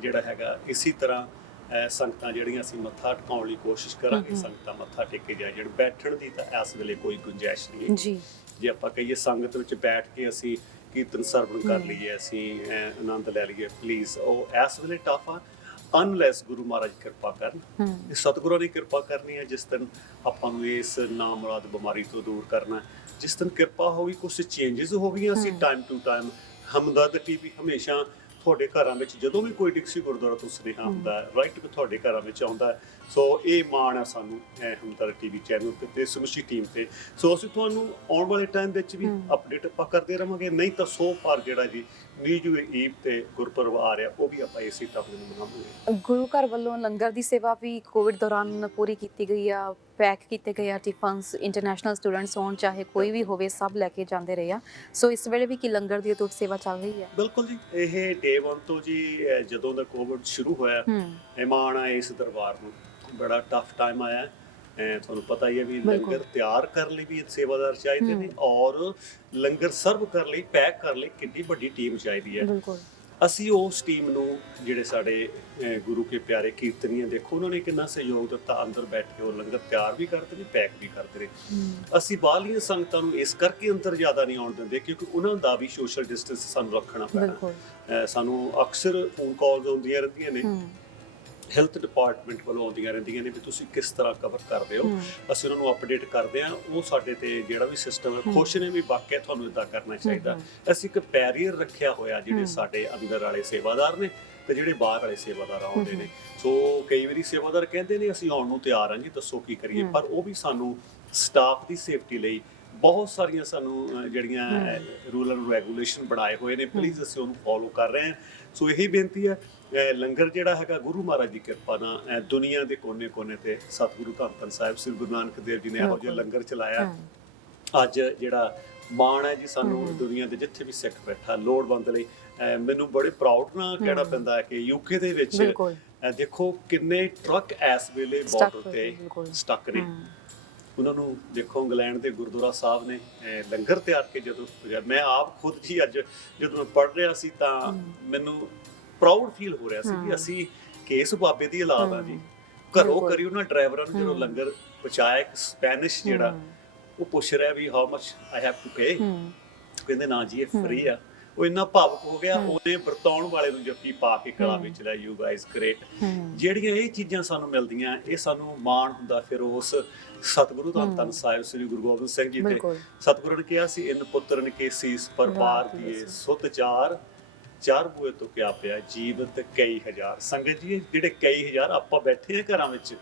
ਜਿਹੜਾ ਹੈਗਾ ਇਸੇ ਤਰ੍ਹਾਂ ਸੰਗਤਾਂ ਜਿਹੜੀਆਂ ਅਸੀਂ ਮੱਥਾ ਟਿਕਾਉਣ ਲਈ ਕੋਸ਼ਿਸ਼ ਕਰਾਂਗੇ, ਸੰਗਤਾਂ ਮੱਥਾ ਟੇਕੇ ਜਾਣ। ਬੈਠਣ ਦੀ ਤਾਂ ਇਸ ਵੇਲੇ ਕੋਈ ਗੁੰਜਾਇਸ਼ ਨਹੀਂ ਹੈ ਜੀ। ਜੇ ਆਪਾਂ ਕਹੀਏ ਸੰਗਤ ਵਿੱਚ ਬੈਠ ਕੇ ਅਸੀਂ ਕੀਰਤਨ ਸਰਵਣ ਕਰ ਲਈਏ, ਅਸੀਂ ਆਨੰਦ ਲੈ ਲਈਏ, ਪਲੀਜ਼ ਉਹ ਇਸ ਵੇਲੇ ਟਫ ਆ, ਅਨਲੈਸ ਗੁਰੂ ਮਹਾਰਾਜ ਕਿਰਪਾ ਕਰਨ। ਇਹ ਸਤਿਗੁਰਾਂ ਦੀ ਕਿਰਪਾ ਕਰਨੀ ਹੈ। ਜਿਸ ਦਿਨ ਆਪਾਂ ਨੂੰ ਇਸ ਨਾਮੁਰਾਦ ਬਿਮਾਰੀ ਤੋਂ ਦੂਰ ਕਰਨਾ, ਜਿਸ ਦਿਨ ਕਿਰਪਾ ਹੋਈ, ਕੁਝ ਚੇਂਜਸ ਹੋ ਗਈਆਂ। ਅਸੀਂ time to time Hamdard TV ਹਮੇਸ਼ਾ ਤੁਹਾਡੇ ਘਰਾਂ ਵਿੱਚ ਜਦੋਂ ਵੀ ਕੋਈ ਡਿਕਸੀ ਗੁਰਦੁਆਰਾ ਤੋਂ ਸੁਨੇਹਾ ਹੁੰਦਾ ਰਾਈਟ ਤੁਹਾਡੇ ਘਰਾਂ ਵਿੱਚ ਆਉਂਦਾ। ਸੋ ਇਹ ਮਾਣ ਆ ਸਾਨੂੰ ਹਮਦਰਦ ਟੀਵੀ ਚੈਨਲ ਤੇ ਸਮੁੱਚੀ ਟੀਮ ਤੇ। ਸੋ ਅਸੀਂ ਤੁਹਾਨੂੰ ਆਉਣ ਵਾਲੇ ਟਾਈਮ ਵਿੱਚ ਵੀ ਅਪਡੇਟ ਆਪਾਂ ਕਰਦੇ ਰਹਾਂਗੇ। ਨਹੀਂ ਤਾਂ ਸੋ ਫਾਰ ਜਿਹੜਾ ਜੀ ਨਿਊ ਈਵ ਤੇ ਗੁਰਪੁਰਬ ਆ ਰਿਹਾ, ਉਹ ਵੀ ਆਪਾਂ ਇਸੇ ਟਾਈਮ ਨੂੰ ਮਨਾਵਾਂਗੇ। ਗੁਰੂ ਘਰ ਵੱਲੋਂ ਲੰਗਰ ਦੀ ਸੇਵਾ ਵੀ ਕੋਵਿਡ ਦੌਰਾਨ ਪੂਰੀ ਕੀਤੀ ਗਈ ਆ, ਪੈਕ ਕੀਤੇ ਗਏ ਆ ਟਿਫਨਸ, ਇੰਟਰਨੈਸ਼ਨਲ ਸਟੂਡੈਂਟਸ ਹੋਣ ਚਾਹੇ ਕੋਈ ਵੀ ਹੋਵੇ, ਸਭ ਲੈ ਕੇ ਜਾਂਦੇ ਰਹੇ ਆ। ਸੋ ਇਸ ਵੇਲੇ ਵੀ ਕੀ ਲੰਗਰ ਦੀ ਅਟੁੱਟ ਸੇਵਾ ਚੱਲ ਰਹੀ ਹੈ? ਬਿਲਕੁਲ ਜੀ, ਇਹ ਡੇ 1 ਤੋਂ ਜੀ ਜਦੋਂ ਦਾ ਕੋਵਿਡ ਸ਼ੁਰੂ ਹੋਇਆ, ਮਾਣ ਆ ਇਸ ਦਰਬਾਰ ਨੂੰ। ਬੜਾ ਟਫ ਟਾਈਮ ਆਇਆ, ਤੁਹਾਨੂੰ ਪਤਾ ਹੀ ਹੈ ਵੀ ਲੰਗਰ ਤਿਆਰ ਕਰਨ ਲਈ ਵੀ ਸੇਵਾਦਾਰ ਚਾਹੀਦੇ ਨੇ, ਔਰ ਲੰਗਰ ਸਰਵ ਕਰਨ ਲਈ, ਪੈਕ ਕਰਨ ਲਈ ਕਿੰਨੀ ਵੱਡੀ ਟੀਮ ਚਾਹੀਦੀ ਹੈ। ਅਸੀਂ ਉਸ ਟੀਮ ਨੂੰ, ਜਿਹੜੇ ਸਾਡੇ ਗੁਰੂ ਕੇ ਪਿਆਰੇ ਕੀਰਤਨੀਏ, ਦੇਖੋ ਉਹਨਾਂ ਨੇ ਕਿੰਨਾ ਸਹਿਯੋਗ ਦਿੱਤਾ। ਅੰਦਰ ਬੈਠ ਕੇ ਉਹ ਲੰਗਰ ਤਿਆਰ ਵੀ ਕਰਦੇ ਨੇ, ਪੈਕ ਵੀ ਕਰਦੇ ਨੇ। ਅਸੀਂ ਬਾਹਰਲੀਆਂ ਸੰਗਤਾਂ ਨੂੰ ਇਸ ਕਰਕੇ ਅੰਦਰ ਜ਼ਿਆਦਾ ਨਹੀਂ ਆਉਣ ਦਿੰਦੇ ਕਿਉਂਕਿ ਉਹਨਾਂ ਦਾ ਵੀ ਸੋਸ਼ਲ ਡਿਸਟੈਂਸ ਸਾਨੂੰ ਰੱਖਣਾ ਪੈਣਾ। ਸਾਨੂੰ ਅਕਸਰ ਫੋਨ ਕਾਲਸ ਆਉਂਦੀਆਂ ਰਹਿੰਦੀਆਂ ਨੇ, ਹੈਲਥ ਡਿਪਾਰਟਮੈਂਟ ਵੱਲੋਂ ਆਉਂਦੀਆਂ ਰਹਿੰਦੀਆਂ ਨੇ ਵੀ ਤੁਸੀਂ ਕਿਸ ਤਰ੍ਹਾਂ ਕਵਰ ਕਰਦੇ ਹੋ। ਅਸੀਂ ਉਹਨਾਂ ਨੂੰ ਅਪਡੇਟ ਕਰਦੇ ਹਾਂ। ਉਹ ਸਾਡੇ ਤੇ ਜਿਹੜਾ ਵੀ ਸਿਸਟਮ ਹੈ ਖੁਸ਼ ਨੇ ਵੀ ਵਾਕਿਆ ਤੁਹਾਨੂੰ ਇਦਾਂ ਕਰਨਾ ਚਾਹੀਦਾ। ਅਸੀਂ ਇੱਕ ਬੈਰੀਅਰ ਰੱਖਿਆ ਹੋਇਆ, ਜਿਹੜੇ ਸਾਡੇ ਅੰਦਰ ਵਾਲੇ ਸੇਵਾਦਾਰ ਨੇ ਤੇ ਜਿਹੜੇ ਬਾਹਰ ਵਾਲੇ ਸੇਵਾਦਾਰ ਆਉਂਦੇ ਨੇ। ਸੋ ਕਈ ਵਾਰੀ ਸੇਵਾਦਾਰ ਕਹਿੰਦੇ ਨੇ ਅਸੀਂ ਆਉਣ ਨੂੰ ਤਿਆਰ ਹਾਂ ਜੀ, ਦੱਸੋ ਕੀ ਕਰੀਏ। ਪਰ ਉਹ ਵੀ ਸਾਨੂੰ ਸਟਾਫ ਦੀ ਸੇਫਟੀ ਲਈ ਬਹੁਤ ਸਾਰੀਆਂ ਸਾਨੂੰ ਜਿਹੜੀਆਂ ਰੂਲ ਐਂਡ ਰੈਗੂਲੇਸ਼ਨ ਬਣਾਏ ਹੋਏ ਨੇ, ਪਲੀਜ਼ ਅਸੀਂ ਉਹਨੂੰ ਫੋਲੋ ਕਰ ਰਹੇ ਹਾਂ। ਸੋ ਇਹੀ ਬੇਨਤੀ ਹੈ, ਲੰਗਰ ਜਿਹੜਾ ਹੈਗਾ ਗੁਰੂ ਮਹਾਰਾਜ ਦੀ ਕਿਰਪਾ ਨਾਲ ਦੁਨੀਆ ਦੇ ਕੋਨੇ-ਕੋਨੇ ਤੇ ਸਤਿਗੁਰੂ ਧੰਨ ਧੰਨ ਸਾਹਿਬ ਸ੍ਰੀ ਗੁਰੂ ਨਾਨਕ ਦੇਵ ਜੀ ਨੇ ਇਹੋ ਜਿਹਾ ਲੰਗਰ ਚਲਾਇਆ। ਅੱਜ ਜਿਹੜਾ ਮਾਣ ਹੈ ਜੀ ਸਾਨੂੰ ਦੁਨੀਆ ਦੇ ਜਿੱਥੇ ਵੀ ਸਿੱਖ ਬੈਠਾ ਲੋੜਵੰਦ ਲਈ, ਮੈਨੂੰ ਬੜੇ ਪ੍ਰਾਊਡ ਨਾਲ ਕਹਿਣਾ ਪੈਂਦਾ ਹੈ ਕਿ ਯੂਕੇ ਦੇ ਵਿੱਚ ਦੇਖੋ ਕਿੰਨੇ ਟਰੱਕ ਇਸ ਵੇਲੇ ਬਾਰਡਰ ਤੇ ਸਟਕ ਨੇ। ਉਹਨਾਂ ਨੂੰ ਦੇਖੋ, ਇੰਗਲੈਂਡ ਦੇ ਗੁਰਦੁਆਰਾ ਸਾਹਿਬ ਨੇ ਲੰਗਰ ਤਿਆਰ ਕੇ ਜਦੋਂ ਮੈਂ ਆਪ ਖੁਦ ਜੀ ਅੱਜ ਜਦੋਂ ਮੈਂ ਪੜ੍ਹ ਰਿਹਾ ਸੀ ਤਾਂ ਮੈਨੂੰ ਪ੍ਰਾਊਡ ਫੀਲ ਹੋ ਰਿਹਾ ਸੀ ਕਿ ਅਸੀਂ ਕੇਸ ਬਾਬੇ ਦੀ ਔਲਾਦ ਆ ਜੀ। ਘਰੋਂ ਕਰੀ ਉਹਨਾਂ ਡਰਾਈਵਰਾਂ ਨੂੰ ਜਦੋਂ ਲੰਗਰ ਪਹੁੰਚਾਇਆ, ਇੱਕ ਸਪੈਨਿਸ਼ ਜਿਹੜਾ ਉਹ ਪੁੱਛ ਰਿਹਾ ਵੀ how much I have to pay, ਕਹਿੰਦੇ ਨਾ ਜੀ ਇਹ ਫ੍ਰੀ ਆ। ਉਹ ਇੰਨਾ ਭਾਵੁਕ ਹੋ ਗਿਆ, ਉਹਨੇ ਵਰਤਾਉਣ ਵਾਲੇ ਨੂੰ ਜੱਫੀ ਪਾ ਕੇ ਗਲਾ ਵਿੱਚ ਲਿਆ, ਯੂ ਗਾਇਜ਼ ਗ੍ਰੇਟ। ਜਿਹੜੀਆਂ ਇਹ ਚੀਜ਼ਾਂ ਸਾਨੂੰ ਮਿਲਦੀਆਂ, ਇਹ ਸਾਨੂੰ ਮਾਣ ਹੁੰਦਾ ਫਿਰ ਉਸ ਸਤਿਗੁਰੂ ਧੰਨ ਧੰਨ ਸਾਹਿਬ ਸ੍ਰੀ ਗੁਰੂ ਗੋਬਿੰਦ ਸਿੰਘ ਜੀ ਤੇ। ਸਤਿਗੁਰੂ ਨੇ ਕਿਹਾ ਸੀ, ਇਨ ਪੁੱਤਰਨ ਕੇ ਸੀਸ ਪਰ ਪਾਰ ਦੀਏ, ਸੁਤ ਚਾਰ ਬੂਏ ਤੋਂ ਕਿਆ ਪਿਆ, ਜੀਵਤ ਕਈ ਹਜ਼ਾਰ। ਸੰਗਤ ਜੀ, ਜਿਹੜੇ ਕਈ ਹਜ਼ਾਰ ਆਪਾਂ ਬੈਠੇ ਆ ਘਰਾਂ ਵਿੱਚ,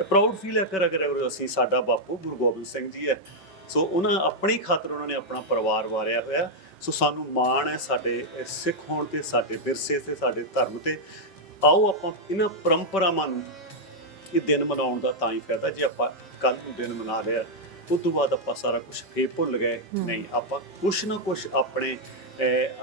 ਪ੍ਰਾਊਡ ਫੀਲ ਕਰ ਅਗਰ ਅਸੀਂ, ਸਾਡਾ ਬਾਪੂ ਗੁਰੂ ਗੋਬਿੰਦ ਸਿੰਘ ਜੀ ਹੈ। ਸੋ ਉਹਨਾਂ ਆਪਣੀ ਖਾਤਰ ਉਹਨਾਂ ਨੇ ਆਪਣਾ ਪਰਿਵਾਰ ਵਾਰਿਆ ਹੋਇਆ। ਸੋ ਸਾਨੂੰ ਮਾਣ ਹੈ ਸਾਡੇ ਸਿੱਖ ਹੋਣ ਤੇ, ਸਾਡੇ ਵਿਰਸੇ ਤੇ, ਸਾਡੇ ਧਰਮ ਤੇ। ਆਓ ਆਪਾਂ ਇਹਨਾਂ ਪਰੰਪਰਾਵਾਂ ਨੂੰ, ਇਹ ਦਿਨ ਮਨਾਉਣ ਦਾ ਤਾਂ ਹੀ ਫਾਇਦਾ ਜੇ ਆਪਾਂ ਕੱਲ ਨੂੰ ਦਿਨ ਮਨਾ ਲਿਆ, ਉਸ ਤੋਂ ਬਾਅਦ ਆਪਾਂ ਸਾਰਾ ਕੁਝ ਫੇਰ ਭੁੱਲ ਗਏ। ਨਹੀਂ, ਆਪਾਂ ਕੁਛ ਨਾ ਕੁਛ ਆਪਣੇ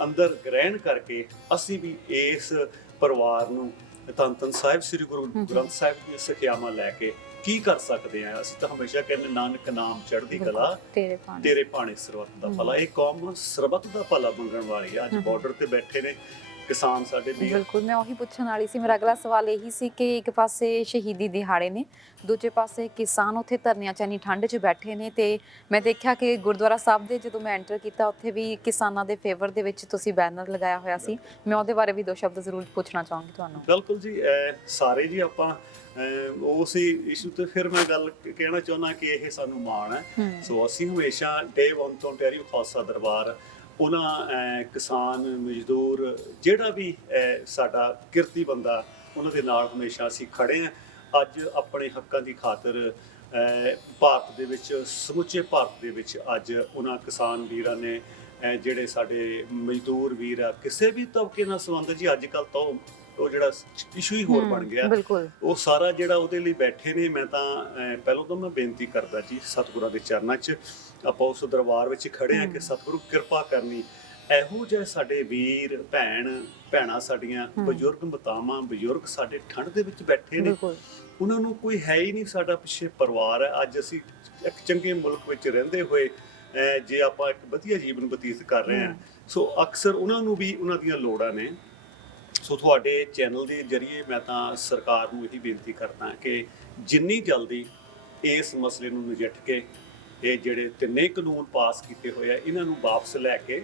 ਅੰਦਰ ਗ੍ਰਹਿਣ ਕਰਕੇ ਅਸੀਂ ਵੀ ਇਸ ਪਰਿਵਾਰ ਨੂੰ ਧੰਨ ਧੰਨ ਸਾਹਿਬ ਸ੍ਰੀ ਗੁਰੂ ਗ੍ਰੰਥ ਸਾਹਿਬ ਦੀਆਂ ਸਿੱਖਿਆਵਾਂ ਲੈ ਕੇ ਕੀ ਕਰ ਸਕਦੇ ਆ। ਅਸੀਂ ਤਾਂ ਹਮੇਸ਼ਾ ਕਹਿੰਦੇ ਨਾਨਕ ਨਾਮ ਚੜ੍ਹਦੀ ਕਲਾ, ਤੇਰੇ ਭਾਣੇ ਸਰਬੱਤ ਦਾ ਭਲਾ। ਇਹ ਕੌਮ ਸਰਬੱਤ ਦਾ ਭਲਾ ਮੰਗਣ ਵਾਲੀ ਆ। ਅੱਜ ਬਾਰਡਰ ਤੇ ਬੈਠੇ ਨੇ ਕਿਸਾਨ ਸਾਡੇ ਵੀ। ਬਿਲਕੁਲ, ਮੈਂ ਉਹੀ ਪੁੱਛਣ ਵਾਲੀ ਸੀ। ਮੇਰਾ ਅਗਲਾ ਸਵਾਲ ਇਹੀ ਸੀ ਕਿ ਇੱਕ ਪਾਸੇ ਸ਼ਹੀਦੀ ਦਿਹਾੜੇ ਨੇ, ਦੂਜੇ ਪਾਸੇ ਕਿਸਾਨ ਉੱਥੇ ਧਰਨਿਆਂ 'ਚ ਇੰਨੀ ਠੰਡ 'ਚ ਬੈਠੇ ਨੇ, ਤੇ ਮੈਂ ਦੇਖਿਆ ਕਿ ਗੁਰਦੁਆਰਾ ਸਾਹਿਬ ਦੇ ਜਦੋਂ ਮੈਂ ਐਂਟਰ ਕੀਤਾ ਉੱਥੇ ਵੀ ਕਿਸਾਨਾਂ ਦੇ ਫੇਵਰ ਦੇ ਵਿੱਚ ਤੁਸੀਂ ਬੈਨਰ ਲਗਾਇਆ ਹੋਇਆ ਸੀ। ਮੈਂ ਉਹਦੇ ਬਾਰੇ ਵੀ ਦੋ ਸ਼ਬਦ ਜ਼ਰੂਰ ਪੁੱਛਣਾ ਚਾਹਾਂਗੀ ਤੁਹਾਨੂੰ। ਬਿਲਕੁਲ ਜੀ, ਸਾਰੇ ਜੀ ਆਪਾਂ ਉਸ ਇਸ਼ੂ ਤੇ ਫਿਰ ਮੈਂ ਗੱਲ ਕਹਿਣਾ ਚਾਹੁੰਦਾ ਕਿ ਇਹ ਸਾਨੂੰ ਮਾਣ ਹੈ। ਸੋ ਅਸੀਂ ਹਮੇਸ਼ਾ ਡੇ 1 ਤੋਂ ਟਹਿਰੀ ਖਾਲਸਾ ਦਰਬਾਰ, ਉਹਨਾਂ ਕਿਸਾਨ ਮਜ਼ਦੂਰ, ਜਿਹੜਾ ਵੀ ਸਾਡਾ ਕਿਰਤੀ ਬੰਦਾ, ਉਹਨਾਂ ਦੇ ਨਾਲ ਹਮੇਸ਼ਾ ਅਸੀਂ ਖੜੇ ਹਾਂ। ਅੱਜ ਆਪਣੇ ਹੱਕਾਂ ਦੀ ਖਾਤਰ ਭਾਰਤ ਦੇ ਵਿੱਚ, ਸਮੁੱਚੇ ਭਾਰਤ ਦੇ ਵਿੱਚ ਅੱਜ ਉਹਨਾਂ ਕਿਸਾਨ ਵੀਰਾਂ ਨੇ, ਜਿਹੜੇ ਸਾਡੇ ਮਜ਼ਦੂਰ ਵੀਰ ਆ, ਕਿਸੇ ਵੀ ਤਬਕੇ ਨਾਲ ਸੰਬੰਧ ਜੀ, ਅੱਜ ਕੱਲ੍ਹ ਤਾਂ ਉਹ ਜਿਹੜਾ ਇਸ਼ੂ ਹੀ ਹੋਰ ਬਣ ਗਿਆ, ਉਹ ਸਾਰਾ ਜਿਹੜਾ ਉਹਦੇ ਲਈ ਬੈਠੇ ਨੇ। ਮੈਂ ਤਾਂ ਪਹਿਲਾਂ ਤਾਂ ਮੈਂ ਬੇਨਤੀ ਕਰਦਾ ਜੀ ਸਤਿਗੁਰਾਂ ਦੇ ਚਰਨਾਂ 'ਚ, ਆਪਾਂ ਉਸ ਦਰਬਾਰ ਵਿੱਚ ਖੜੇ ਹਾਂ ਕਿ ਸਤਿਗੁਰੂ ਕਿਰਪਾ ਕਰਨੀ। ਇਹੋ ਜਿਹੇ ਸਾਡੇ ਵੀਰ ਭੈਣਾਂ ਸਾਡੀਆਂ, ਬਜ਼ੁਰਗ ਮਾਤਾਵਾਂ, ਬਜ਼ੁਰਗ ਸਾਡੇ ਠੰਡ ਦੇ ਵਿੱਚ ਬੈਠੇ ਨੇ। ਬਿਲਕੁਲ। ਉਹਨਾਂ ਨੂੰ ਕੋਈ ਹੈ ਹੀ ਨਹੀਂ, ਸਾਡਾ ਪਿੱਛੇ ਪਰਿਵਾਰ ਹੈ। ਅੱਜ ਅਸੀਂ ਇੱਕ ਚੰਗੇ ਮੁਲਕ ਵਿੱਚ ਰਹਿੰਦੇ ਹੋਏ ਜੇ ਆਪਾਂ ਇੱਕ ਵਧੀਆ ਜੀਵਨ ਬਤੀਤ ਕਰ ਰਹੇ ਹਾਂ, ਸੋ ਅਕਸਰ ਉਹਨਾਂ ਨੂੰ ਵੀ ਉਹਨਾਂ ਦੀਆਂ ਲੋੜਾਂ ਨੇ। ਸੋ ਤੁਹਾਡੇ ਚੈਨਲ ਦੇ ਜ਼ਰੀਏ ਮੈਂ ਤਾਂ ਸਰਕਾਰ ਨੂੰ ਇਹੀ ਬੇਨਤੀ ਕਰਦਾ ਕਿ ਜਿੰਨੀ ਜਲਦੀ ਇਸ ਮਸਲੇ ਨੂੰ ਨਜਿੱਠ ਕੇ ਇਹ ਜਿਹੜੇ ਤਿੰਨੇ ਕਾਨੂੰਨ ਪਾਸ ਕੀਤੇ ਹੋਏ ਆ ਇਹਨਾਂ ਨੂੰ ਵਾਪਸ ਲੈ ਕੇ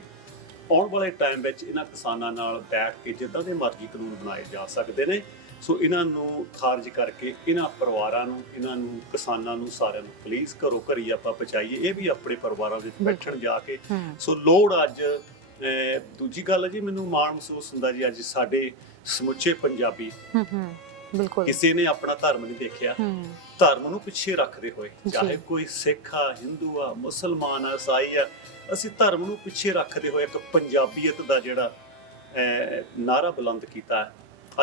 ਆਉਣ ਵਾਲੇ ਟਾਈਮ ਵਿੱਚ ਇਹਨਾਂ ਕਿਸਾਨਾਂ ਨਾਲ ਬੈਠ ਕੇ ਜਿੱਦਾਂ ਦੇ ਮਰਜ਼ੀ ਕਾਨੂੰਨ ਬਣਾਏ ਜਾ ਸਕਦੇ ਨੇ, ਸੋ ਇਹਨਾਂ ਨੂੰ ਖਾਰਜ ਕਰਕੇ ਇਹਨਾਂ ਪਰਿਵਾਰਾਂ ਨੂੰ, ਇਹਨਾਂ ਨੂੰ, ਕਿਸਾਨਾਂ ਨੂੰ, ਸਾਰਿਆਂ ਨੂੰ ਪਲੀਜ਼ ਘਰੋਂ ਘਰੀ ਆਪਾਂ ਪਹੁੰਚਾਈਏ। ਇਹ ਵੀ ਆਪਣੇ ਪਰਿਵਾਰਾਂ ਵਿੱਚ ਬੈਠਣ ਜਾ ਕੇ। ਸੋ ਲੋੜ ਅੱਜ ਦੂਜੀ ਗੱਲ ਹੈ ਜੀ, ਮੈਨੂੰ ਮਾਣ ਮਹਿਸੂਸ ਹੁੰਦਾ ਜੀ ਅੱਜ ਸਾਡੇ ਸਮੁੱਚੇ ਪੰਜਾਬੀ ਬਿਲਕੁਲ ਕਿਸੇ ਨੇ ਆਪਣਾ ਧਰਮ ਨਹੀਂ ਦੇਖਿਆ, ਧਰਮ ਨੂੰ ਪਿੱਛੇ ਰੱਖਦੇ ਹੋਏ, ਚਾਹੇ ਕੋਈ ਸਿੱਖ ਆ, ਹਿੰਦੂ ਆ, ਮੁਸਲਮਾਨ ਆ, ਈਸਾਈ ਆ, ਅਸੀਂ ਧਰਮ ਨੂੰ ਪਿੱਛੇ ਰੱਖਦੇ ਹੋਏ ਇੱਕ ਪੰਜਾਬੀਅਤ ਦਾ ਜਿਹੜਾ ਨਾਰਾ ਬੁਲੰਦ ਕੀਤਾ ਹੈ।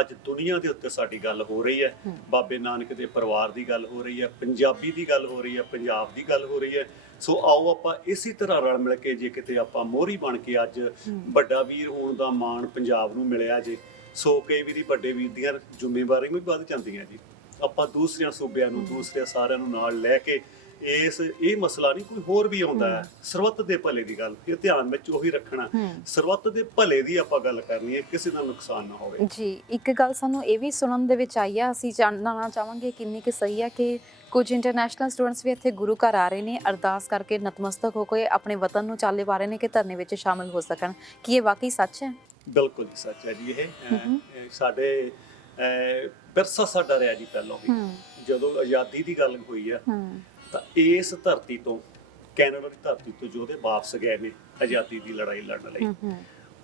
ਅੱਜ ਦੁਨੀਆ ਦੇ ਉੱਤੇ ਸਾਡੀ ਗੱਲ ਹੋ ਰਹੀ ਹੈ, ਬਾਬੇ ਨਾਨਕ ਦੇ ਪਰਿਵਾਰ ਦੀ ਗੱਲ ਹੋ ਰਹੀ ਹੈ, ਪੰਜਾਬੀ ਦੀ ਗੱਲ ਹੋ ਰਹੀ ਹੈ, ਪੰਜਾਬ ਦੀ ਗੱਲ ਹੋ ਰਹੀ ਹੈ। ਸੋ ਆਓ ਆਪਾਂ ਇਸੇ ਤਰ੍ਹਾਂ ਰਲ ਮਿਲ ਕੇ ਜੇ ਕਿਤੇ ਆਪਾਂ ਮੋਹਰੀ ਬਣ ਕੇ ਅੱਜ ਵੱਡਾ ਵੀਰ ਹੋਣ ਦਾ ਮਾਣ ਪੰਜਾਬ ਨੂੰ ਮਿਲਿਆ ਜੇ, ਸੋ ਕਈ ਵਾਰੀ ਵੱਡੇ ਵੀਰ ਦੀਆਂ ਜ਼ਿੰਮੇਵਾਰੀਆਂ ਵੀ ਵੱਧ ਜਾਂਦੀਆਂ ਜੀ। ਆਪਾਂ ਦੂਸਰਿਆਂ ਸੂਬਿਆਂ ਨੂੰ, ਦੂਸਰੇ ਸਾਰਿਆਂ ਨੂੰ ਨਾਲ ਲੈ ਕੇ ਇਹ ਮਸਲਾ ਨਹੀਂ ਕੋਈ ਹੋਰ ਵੀ ਆਉਂਦਾ ਹੈ, ਸਰਬੱਤ ਦੇ ਭਲੇ ਦੀ ਗੱਲ ਇਹ ਧਿਆਨ ਵਿੱਚ ਉਹੀ ਰੱਖਣਾ, ਸਰਬੱਤ ਦੇ ਭਲੇ ਦੀ ਆਪਾਂ ਗੱਲ ਕਰਨੀ ਹੈ, ਕਿਸੇ ਦਾ ਨੁਕਸਾਨ ਨਾ ਹੋਵੇ ਜੀ। ਇੱਕ ਗੱਲ ਸਾਨੂੰ ਇਹ ਵੀ ਸੁਣਨ ਦੇ ਵਿੱਚ ਆਈ ਆ, ਅਸੀਂ ਜਾਣਨਾ ਚਾਹਾਂਗੇ ਕਿੰਨੀ ਕਿ ਸਹੀ ਆ ਕਿ ਕੁਝ ਇੰਟਰਨੈਸ਼ਨਲ ਸਟੂਡੈਂਟਸ ਵੀ ਇੱਥੇ ਗੁਰੂ ਘਰ ਆ ਰਹੇ ਨੇ, ਅਰਦਾਸ ਕਰਕੇ ਨਤਮਸਤਕ ਹੋ ਕੇ ਆਪਣੇ ਵਤਨ ਨੂੰ ਚਾਲੇ ਪਾ ਰਹੇ ਨੇ ਕਿ ਧਰਨੇ ਵਿੱਚ ਸ਼ਾਮਿਲ ਹੋ ਸਕਣ। ਕੀ ਇਹ ਵਾਕਈ ਸੱਚ ਹੈ? ਬਿਲਕੁਲ ਜੀ ਸੱਚ ਹੈ ਜੀ। ਇਹ ਸਾਡੇ ਵਿਰਸਾ ਸਾਡਾ ਰਿਹਾ ਜੀ ਪਹਿਲਾਂ ਵੀ। ਜਦੋਂ ਆਜ਼ਾਦੀ ਦੀ ਗੱਲ ਹੋਈ ਆ ਤਾਂ ਇਸ ਧਰਤੀ ਤੋਂ, ਕੈਨੇਡਾ ਦੀ ਧਰਤੀ ਤੋਂ ਜੋ ਉਹਦੇ ਵਾਪਸ ਗਏ ਨੇ ਆਜ਼ਾਦੀ ਦੀ ਲੜਾਈ ਲੜਨ ਲਈ,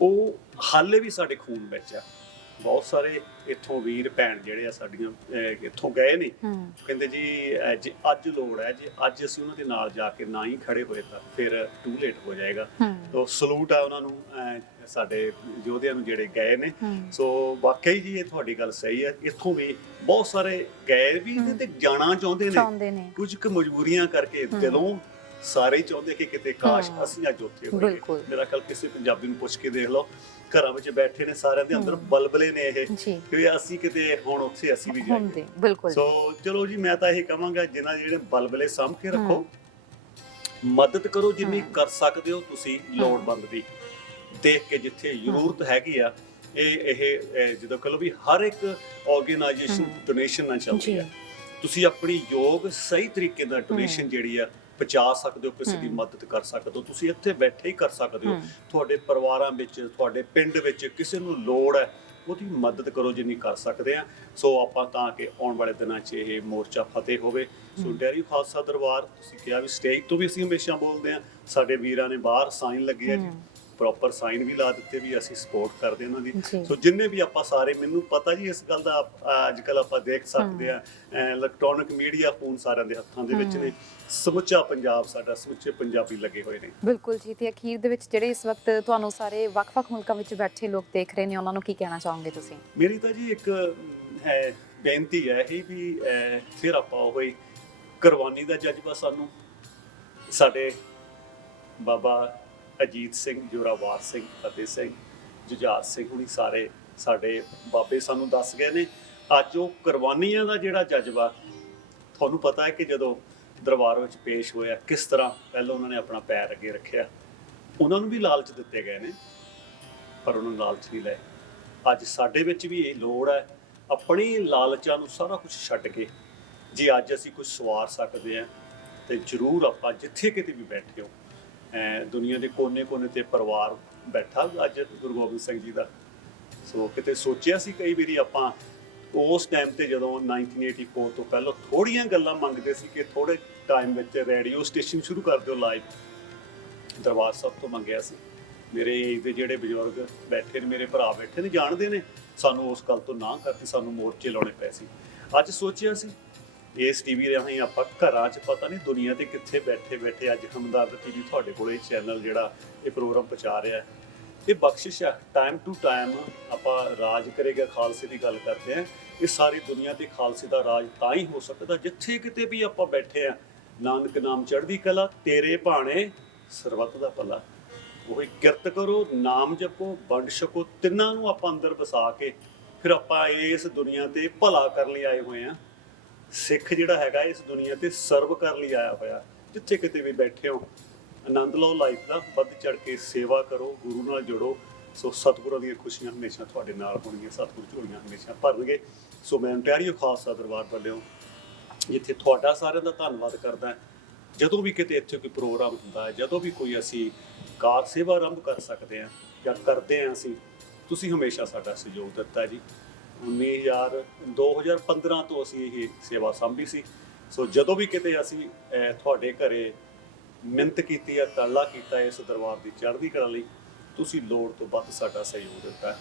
ਉਹ ਹਾਲੇ ਵੀ ਸਾਡੇ ਖੂਨ ਵਿੱਚ ਆ। ਬਹੁਤ ਸਾਰੇ ਇੱਥੋਂ ਵੀਰ ਭੈਣ ਜਿਹੜੇ ਆ ਸਾਡੀਆਂ ਇੱਥੋਂ ਗਏ ਨੇ, ਕਹਿੰਦੇ ਜੀ ਜੇ ਅੱਜ ਲੋੜ ਹੈ, ਜੇ ਅੱਜ ਅਸੀਂ ਉਹਨਾਂ ਦੇ ਨਾਲ ਜਾ ਕੇ ਨਾ ਹੀ ਖੜੇ ਹੋਏ ਤਾਂ ਫਿਰ ਟੂ ਲੇਟ ਹੋ ਜਾਏਗਾ। ਤਾਂ ਸਲੂਟ ਆ ਉਹਨਾਂ ਨੂੰ, ਸਾਡੇ ਯੋਧਿਆਂ ਨੂੰ ਜਿਹੜੇ ਗਏ ਨੇ। ਸੋ ਵਾਕਈ ਜੀ ਇਹ ਤੁਹਾਡੀ ਗੱਲ ਸਹੀ ਹੈ, ਇੱਥੋਂ ਵੀ ਬਹੁਤ ਸਾਰੇ ਗਏ ਵੀ ਇਹਦੇ ਤੇ ਜਾਣਾ ਚਾਹੁੰਦੇ ਨੇ, ਕੁਝ ਕੁ ਮਜਬੂਰੀਆਂ ਕਰਕੇ ਦਿਲੋਂ ਸਾਰੇ ਹੀ ਚਾਹੁੰਦੇ ਕਿ ਕਿਤੇ ਕਾਸ਼ ਅਸੀਂ ਅੱਜ ਉੱਥੇ ਹੋਈਏ। ਮੇਰਾ ਖਿਆਲ ਕਿਸੇ ਪੰਜਾਬੀ ਨੂੰ ਪੁੱਛ ਕੇ ਦੇਖ ਲਓ, ਘਰਾਂ ਵਿੱਚ ਬੈਠੇ ਨੇ, ਸਾਰਿਆਂ ਦੇ ਅੰਦਰ ਬਲਬਲੇ ਨੇ ਇਹ ਕਿ ਅਸੀਂ ਕਿਤੇ ਹੁਣ ਉੱਥੇ ਅਸੀਂ ਵੀ ਜਾਈਏ। ਸੋ ਚਲੋ ਜੀ, ਮੈਂ ਤਾਂ ਇਹ ਕਹਾਂਗਾ ਜਿਨ੍ਹਾਂ ਜਿਹੜੇ ਬਲਬਲੇ ਸਾਂਭ ਕੇ ਰੱਖੋ, ਮਦਦ ਕਰੋ ਜਿੰਨੀ ਕਰ ਸਕਦੇ ਹੋ ਤੁਸੀਂ ਲੋੜਵੰਦ ਦੀ, ਦੇਖ ਕੇ ਜਿੱਥੇ ਜ਼ਰੂਰਤ ਹੈਗੀ ਆ। ਇਹ ਜਦੋਂ ਕਹ ਲਓ ਵੀ ਹਰ ਇੱਕ ਆਰਗੇਨਾਈਜੇਸ਼ਨ ਡੋਨੇਸ਼ਨ ਨਾਲ ਚੱਲਦੀ ਹੈ, ਤੁਸੀਂ ਆਪਣੀ ਯੋਗ ਸਹੀ ਤਰੀਕੇ ਨਾਲ ਡੋਨੇਸ਼ਨ ਜਿਹੜੀ ਆ ਪਹੁੰਚਾ ਸਕਦੇ ਹੋ, ਕਿਸੇ ਦੀ ਮਦਦ ਕਰ ਸਕਦੇ ਹੋ। ਤੁਸੀਂ ਇੱਥੇ ਬੈਠੇ ਹੀ ਕਰ ਸਕਦੇ ਹੋ। ਤੁਹਾਡੇ ਪਰਿਵਾਰਾਂ ਵਿੱਚ, ਤੁਹਾਡੇ ਪਿੰਡ ਵਿੱਚ ਕਿਸੇ ਨੂੰ ਲੋੜ ਹੈ, ਉਹਦੀ ਮਦਦ ਕਰੋ ਜਿੰਨੀ ਕਰ ਸਕਦੇ ਆ। ਸੋ ਆਪਾਂ ਤਾਂ ਕਿ ਆਉਣ ਵਾਲੇ ਦਿਨਾਂ 'ਚ ਇਹ ਮੋਰਚਾ ਫਤਿਹ ਹੋਵੇ। ਸੋ ਡੇਅਰੀ ਖਾਲਸਾ ਦਰਬਾਰ, ਤੁਸੀਂ ਕਿਹਾ ਵੀ ਸਟੇਜ ਤੋਂ ਵੀ ਅਸੀਂ ਹਮੇਸ਼ਾ ਬੋਲਦੇ ਆ, ਸਾਡੇ ਵੀਰਾਂ ਨੇ ਬਾਹਰ ਸਾਈਨ ਲੱਗੇ ਆ ਜੀ, ਪ੍ਰੋਪਰ ਸਾਈਨ ਵੀ ਲਾ ਦਿੱਤੇ ਵੀ ਅਸੀਂ ਸਪੋਰਟ ਕਰਦੇ ਉਹਨਾਂ ਦੀ। ਸੋ ਜਿੰਨੇ ਵੀ ਆਪਾਂ ਸਾਰੇ, ਮੈਨੂੰ ਪਤਾ ਜੀ ਇਸ ਗੱਲ ਦਾ, ਅੱਜ ਕੱਲ ਆਪਾਂ ਦੇਖ ਸਕਦੇ ਆ ਇਲੈਕਟ੍ਰੋਨਿਕ ਮੀਡੀਆ, ਫੋਨ ਸਾਰਿਆਂ ਦੇ ਹੱਥਾਂ ਦੇ ਵਿੱਚ ਨੇ, ਸਮੁੱਚਾ ਪੰਜਾਬ ਸਾਡਾ, ਸਮੁੱਚੇ ਪੰਜਾਬੀ ਲੱਗੇ ਹੋਏ ਨੇ। ਬਿਲਕੁਲ ਜੀ। ਤੇ ਅਖੀਰ ਦੇ ਵਿੱਚ ਜਿਹੜੇ ਇਸ ਵਕਤ ਤੁਹਾਨੂੰ ਸਾਰੇ ਵੱਖ-ਵੱਖ ਮੁਲਕਾਂ ਵਿੱਚ ਬੈਠੇ ਲੋਕ ਦੇਖ ਰਹੇ ਨੇ, ਉਹਨਾਂ ਨੂੰ ਕੀ ਕਹਿਣਾ ਚਾਹੋਗੇ ਤੁਸੀਂ? ਮੇਰੀ ਤਾਂ ਜੀ ਇੱਕ ਬੇਨਤੀ ਹੈ ਇਹ ਵੀ, ਫਿਰ ਆਪਾਂ ਉਹ ਹੀ ਕੁਰਬਾਨੀ ਦਾ ਜਜ਼ਬਾ ਸਾਨੂੰ ਸਾਡੇ ਬਾਬਾ ਅਜੀਤ ਸਿੰਘ, ਜੋਰਾਵਰ ਸਿੰਘ, ਫਤਿਹ ਸਿੰਘ, ਜੁਝਾਰ ਸਿੰਘ ਹੁਣੀ ਸਾਰੇ ਸਾਡੇ ਬਾਬੇ ਸਾਨੂੰ ਦੱਸ ਗਏ ਨੇ। ਅੱਜ ਉਹ ਕੁਰਬਾਨੀਆਂ ਦਾ ਜਿਹੜਾ ਜਜ਼ਬਾ, ਤੁਹਾਨੂੰ ਪਤਾ ਹੈ ਕਿ ਜਦੋਂ ਦਰਬਾਰ ਵਿੱਚ ਪੇਸ਼ ਹੋਇਆ ਕਿਸ ਤਰ੍ਹਾਂ ਪਹਿਲਾਂ ਉਹਨਾਂ ਨੇ ਆਪਣਾ ਪੈਰ ਅੱਗੇ ਰੱਖਿਆ। ਉਹਨਾਂ ਨੂੰ ਵੀ ਲਾਲਚ ਦਿੱਤੇ ਗਏ ਨੇ ਪਰ ਉਹਨਾਂ ਨੂੰ ਲਾਲਚ ਨਹੀਂ ਲਏ। ਅੱਜ ਸਾਡੇ ਵਿੱਚ ਵੀ ਇਹ ਲੋੜ ਹੈ, ਆਪਣੀ ਲਾਲਚਾਂ ਨੂੰ ਸਾਰਾ ਕੁਝ ਛੱਡ ਕੇ ਜੇ ਅੱਜ ਅਸੀਂ ਕੁਝ ਸਵਾਰ ਸਕਦੇ ਹਾਂ ਤੇ ਜ਼ਰੂਰ ਆਪਾਂ ਜਿੱਥੇ ਕਿਤੇ ਵੀ ਬੈਠੇ ਹੋ, ਦੁਨੀਆ ਦੇ ਕੋਨੇ-ਕੋਨੇ ਤੇ ਪਰਿਵਾਰ ਬੈਠਾ ਅੱਜ ਗੁਰੂ ਗੋਬਿੰਦ ਸਿੰਘ ਜੀ ਦਾ। ਸੋ ਕਿਤੇ ਸੋਚਿਆ ਸੀ ਕਈ ਵਾਰੀ ਆਪਾਂ ਉਸ ਟਾਈਮ ਤੇ ਜਦੋਂ 1984 ਤੋਂ ਪਹਿਲਾਂ ਥੋੜੀਆਂ ਗੱਲਾਂ ਮੰਗਦੇ ਸੀ ਕਿ ਥੋੜੇ ਟਾਈਮ ਵਿੱਚ ਰੇਡੀਓ ਸਟੇਸ਼ਨ ਸ਼ੁਰੂ ਕਰ ਦਿਓ ਲਾਈਵ, ਦਰਬਾਰ ਸਾਹਿਬ ਤੋਂ ਮੰਗਿਆ ਸੀ। ਮੇਰੇ ਏਜ ਦੇ ਜਿਹੜੇ ਬਜ਼ੁਰਗ ਬੈਠੇ ਨੇ, ਮੇਰੇ ਭਰਾ ਬੈਠੇ ਨੇ, ਜਾਣਦੇ ਨੇ ਸਾਨੂੰ ਉਸ ਗੱਲ ਤੋਂ ਨਾ ਕਰਕੇ ਸਾਨੂੰ ਮੋਰਚੇ ਲਾਉਣੇ ਪਏ ਸੀ। ਅੱਜ ਸੋਚਿਆ ਸੀ ਇਸ ਟੀਵੀ ਰਾਹੀਂ ਆਪਾਂ ਘਰਾਂ 'ਚ, ਪਤਾ ਨਹੀਂ ਦੁਨੀਆ ਤੇ ਕਿੱਥੇ ਬੈਠੇ ਅੱਜ ਹਮਦਰਦ ਟੀਵੀ ਤੁਹਾਡੇ ਕੋਲੇ ਚੈਨਲ ਜਿਹੜਾ ਇਹ ਪ੍ਰੋਗਰਾਮ ਪਹੁੰਚਾ ਰਿਹਾ, ਇਹ ਬਖਸ਼ਿਸ਼ ਹੈ। ਟਾਈਮ ਟੂ ਟਾਈਮ ਆਪਾਂ ਰਾਜ ਕਰੇਗਾ ਖਾਲਸੇ ਦੀ ਗੱਲ ਕਰਦੇ ਹਾਂ। ਇਹ ਸਾਰੀ ਦੁਨੀਆ ਤੇ ਖਾਲਸੇ ਦਾ ਰਾਜ ਤਾਂ ਹੀ ਹੋ ਸਕਦਾ ਜਿੱਥੇ ਕਿਤੇ ਵੀ ਆਪਾਂ ਬੈਠੇ ਆ। ਨਾਨਕ ਨਾਮ ਚੜ੍ਹਦੀ ਕਲਾ, ਤੇਰੇ ਭਾਣੇ ਸਰਬੱਤ ਦਾ ਭਲਾ। ਉਹ ਕਿਰਤ ਕਰੋ, ਨਾਮ ਜਪੋ, ਵੰਡ ਛਕੋ, ਤਿੰਨਾਂ ਨੂੰ ਆਪਾਂ ਅੰਦਰ ਵਸਾ ਕੇ ਫਿਰ ਆਪਾਂ ਇਸ ਦੁਨੀਆ ਤੇ ਭਲਾ ਕਰਨ ਲਈ ਆਏ ਹੋਏ ਆ। ਸਿੱਖ ਜਿਹੜਾ ਹੈਗਾ ਇਸ ਦੁਨੀਆ ਤੇ ਸਰਵ ਕਰਨ ਲਈ ਆਇਆ ਹੋਇਆ। ਜਿੱਥੇ ਕਿਤੇ ਵੀ ਬੈਠੇ ਹੋ ਆਨੰਦ ਲਓ ਲਾਈਫ ਦਾ, ਵੱਧ ਚੜ ਕੇ ਸੇਵਾ ਕਰੋ, ਗੁਰੂ ਨਾਲ ਜੁੜੋ। ਸੋ ਸਤਿਗੁਰਾਂ ਦੀਆਂ ਖੁਸ਼ੀਆਂ ਹਮੇਸ਼ਾ ਤੁਹਾਡੇ ਨਾਲ ਹੋਣਗੀਆਂ, ਸਤਿਗੁਰ ਝੋਲੀਆਂ ਹਮੇਸ਼ਾ ਭਰਨਗੇ। ਸੋ ਮੈਂ ਓਂਟਾਰੀਓ ਖਾਲਸਾ ਦਰਬਾਰ ਵੱਲੋਂ ਜਿੱਥੇ ਤੁਹਾਡਾ ਸਾਰਿਆਂ ਦਾ ਧੰਨਵਾਦ ਕਰਦਾ। ਜਦੋਂ ਵੀ ਕਿਤੇ ਇੱਥੇ ਕੋਈ ਪ੍ਰੋਗਰਾਮ ਹੁੰਦਾ ਹੈ, ਜਦੋਂ ਵੀ ਕੋਈ ਅਸੀਂ ਕਾਰ ਸੇਵਾ ਆਰੰਭ ਕਰ ਸਕਦੇ ਹਾਂ ਜਾਂ ਕਰਦੇ ਹਾਂ ਅਸੀਂ, ਤੁਸੀਂ ਹਮੇਸ਼ਾ ਸਾਡਾ ਸਹਿਯੋਗ ਦਿੱਤਾ ਜੀ। 2015 ਤੋਂ ਅਸੀਂ ਇਹ ਸੇਵਾ ਸਾਂਭੀ ਸੀ। ਸੋ ਜਦੋਂ ਵੀ ਕਿਤੇ ਅਸੀਂ ਤੁਹਾਡੇ ਘਰੇ ਮਿਹਨਤ ਕੀਤੀ ਹੈ, ਤਰਲਾ ਕੀਤਾ ਇਸ ਦਰਬਾਰ ਦੀ ਚੜ੍ਹਦੀ ਕਲਾ ਲਈ, ਤੁਸੀਂ ਲੋੜ ਤੋਂ ਵੱਧ ਸਾਡਾ ਸਹਿਯੋਗ ਦਿੱਤਾ।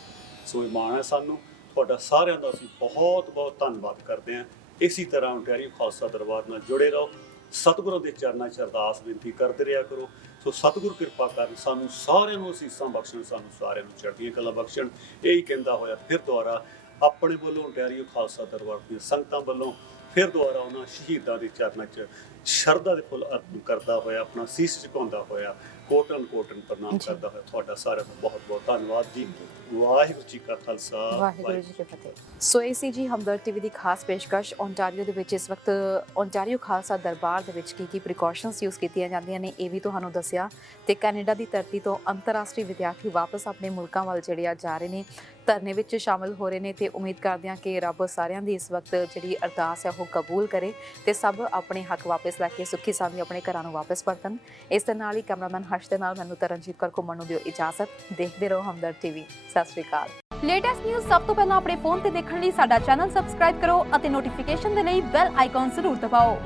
ਸੋ ਇਹ ਮਾਣ ਹੈ ਸਾਨੂੰ, ਤੁਹਾਡਾ ਸਾਰਿਆਂ ਦਾ ਅਸੀਂ ਬਹੁਤ ਬਹੁਤ ਧੰਨਵਾਦ ਕਰਦੇ ਹਾਂ। ਇਸੇ ਤਰ੍ਹਾਂ ਓਂਟਾਰੀਓ ਖਾਲਸਾ ਦਰਬਾਰ ਨਾਲ ਜੁੜੇ ਰਹੋ, ਸਤਿਗੁਰਾਂ ਦੇ ਚਰਨਾਂ 'ਚ ਅਰਦਾਸ ਬੇਨਤੀ ਕਰਦੇ ਰਿਹਾ ਕਰੋ। ਸੋ ਸਤਿਗੁਰ ਕਿਰਪਾ ਕਰਨ, ਸਾਨੂੰ ਸਾਰਿਆਂ ਨੂੰ ਅਸੀਸਾਂ ਬਖਸ਼ਣ, ਸਾਨੂੰ ਸਾਰਿਆਂ ਨੂੰ ਚੜ੍ਹਦੀਆਂ ਕਲਾ ਬਖਸ਼ਣ। ਇਹੀ ਕਹਿੰਦਾ ਹੋਇਆ ਫਿਰ ਦੁਆਰਾ ਆਪਣੇ ਵੱਲੋਂ ਓਂਟਾਰੀਓ ਖਾਲਸਾ ਦਰਬਾਰ ਦੀਆਂ ਸੰਗਤਾਂ ਵੱਲੋਂ ਫਿਰ ਦੁਆਰਾ ਉਹਨਾਂ ਸ਼ਹੀਦਾਂ ਦੇ ਚਰਨਾਂ 'ਚ ਸ਼ਰਧਾ ਦੇ ਫੁੱਲ ਅਰਪਣ ਕਰਦਾ ਹੋਇਆ, ਆਪਣਾ ਸੀਸ ਝੁਕਾਉਂਦਾ ਹੋਇਆ, ਕੋਟਨ ਪ੍ਰਣਾਮ ਕਰਦਾ ਹੋਇਆ ਤੁਹਾਡਾ ਸਾਰਿਆਂ ਦਾ ਬਹੁਤ ਬਹੁਤ ਧੰਨਵਾਦ ਜੀ। ਵਾਹਿਗੁਰੂ ਜੀ ਕਾ ਖਾਲਸਾ, ਵਾਹਿਗੁਰੂ ਜੀ ਕੀ ਫਤਿਹ। ਸੋ ਇਹ ਸੀ ਜੀ ਹਮਦਰਦ ਟੀਵੀ ਦੀ ਖਾਸ ਪੇਸ਼ਕਸ਼। ਓਂਟਾਰੀਓ ਦੇ ਵਿੱਚ ਇਸ ਵਕਤ ਓਂਟਾਰੀਓ ਖਾਲਸਾ ਦਰਬਾਰ ਦੇ ਵਿੱਚ ਕੀ ਪ੍ਰੀਕਾਸ਼ਨਸ ਯੂਜ਼ ਕੀਤੀਆਂ ਜਾਂਦੀਆਂ ਨੇ ਇਹ ਵੀ ਤੁਹਾਨੂੰ ਦੱਸਿਆ। ਤੇ ਕੈਨੇਡਾ ਦੀ ਧਰਤੀ ਤੋਂ ਅੰਤਰਰਾਸ਼ਟਰੀ ਵਿਦਿਆਰਥੀ ਵਾਪਸ ਆਪਣੇ ਮੁਲਕਾਂ ਵੱਲ ਜਿਹੜੇ ਆ ਜਾ ਰਹੇ ਨੇ, ਧਰਨੇ ਵਿੱਚ ਸ਼ਾਮਲ ਹੋ ਰਹੇ ਨੇ। ਤੇ ਉਮੀਦ ਕਰਦੇ ਹਾਂ ਕਿ ਰੱਬ ਸਾਰਿਆਂ ਦੀ ਇਸ ਵਕਤ ਜਿਹੜੀ ਅਰਦਾਸ ਹੈ ਉਹ ਕਬੂਲ ਕਰੇ ਤੇ ਸਭ ਆਪਣੇ ਹੱਕ ਵਾਪਸ ਲੈ ਕੇ ਸੁੱਖੀ ਸਾਂਦੀ ਆਪਣੇ ਘਰਾਂ ਨੂੰ ਵਾਪਸ ਪਰਤਣ। ਇਸ ਦੇ ਨਾਲ ਹੀ ਕੈਮਰਾਮੈਨ ਹਰਸ਼ ਦੇ ਨਾਲ ਮੈਨੂੰ ਤਰਨਜੀਤ ਕੌਰ ਘੁੰਮਣ ਨੂੰ ਦਿਓ ਇਜਾਜ਼ਤ। ਦੇਖਦੇ ਰਹੋ ਹਮਦਰਦ ਟੀਵੀ। ਸਤਿ ਸ਼੍ਰੀ ਅਕਾਲ। ਲੇਟੈਸਟ ਨਿਊਜ਼ ਸਭ ਤੋਂ ਪਹਿਲਾਂ ਆਪਣੇ ਫੋਨ ਤੇ ਦੇਖਣ ਲਈ ਸਾਡਾ ਚੈਨਲ ਸਬਸਕ੍ਰਾਈਬ ਕਰੋ ਅਤੇ ਨੋਟੀਫਿਕੇਸ਼ਨ ਦੇ ਲਈ ਬੈਲ ਆਈਕਨ ਜ਼ਰੂਰ ਦਬਾਓ।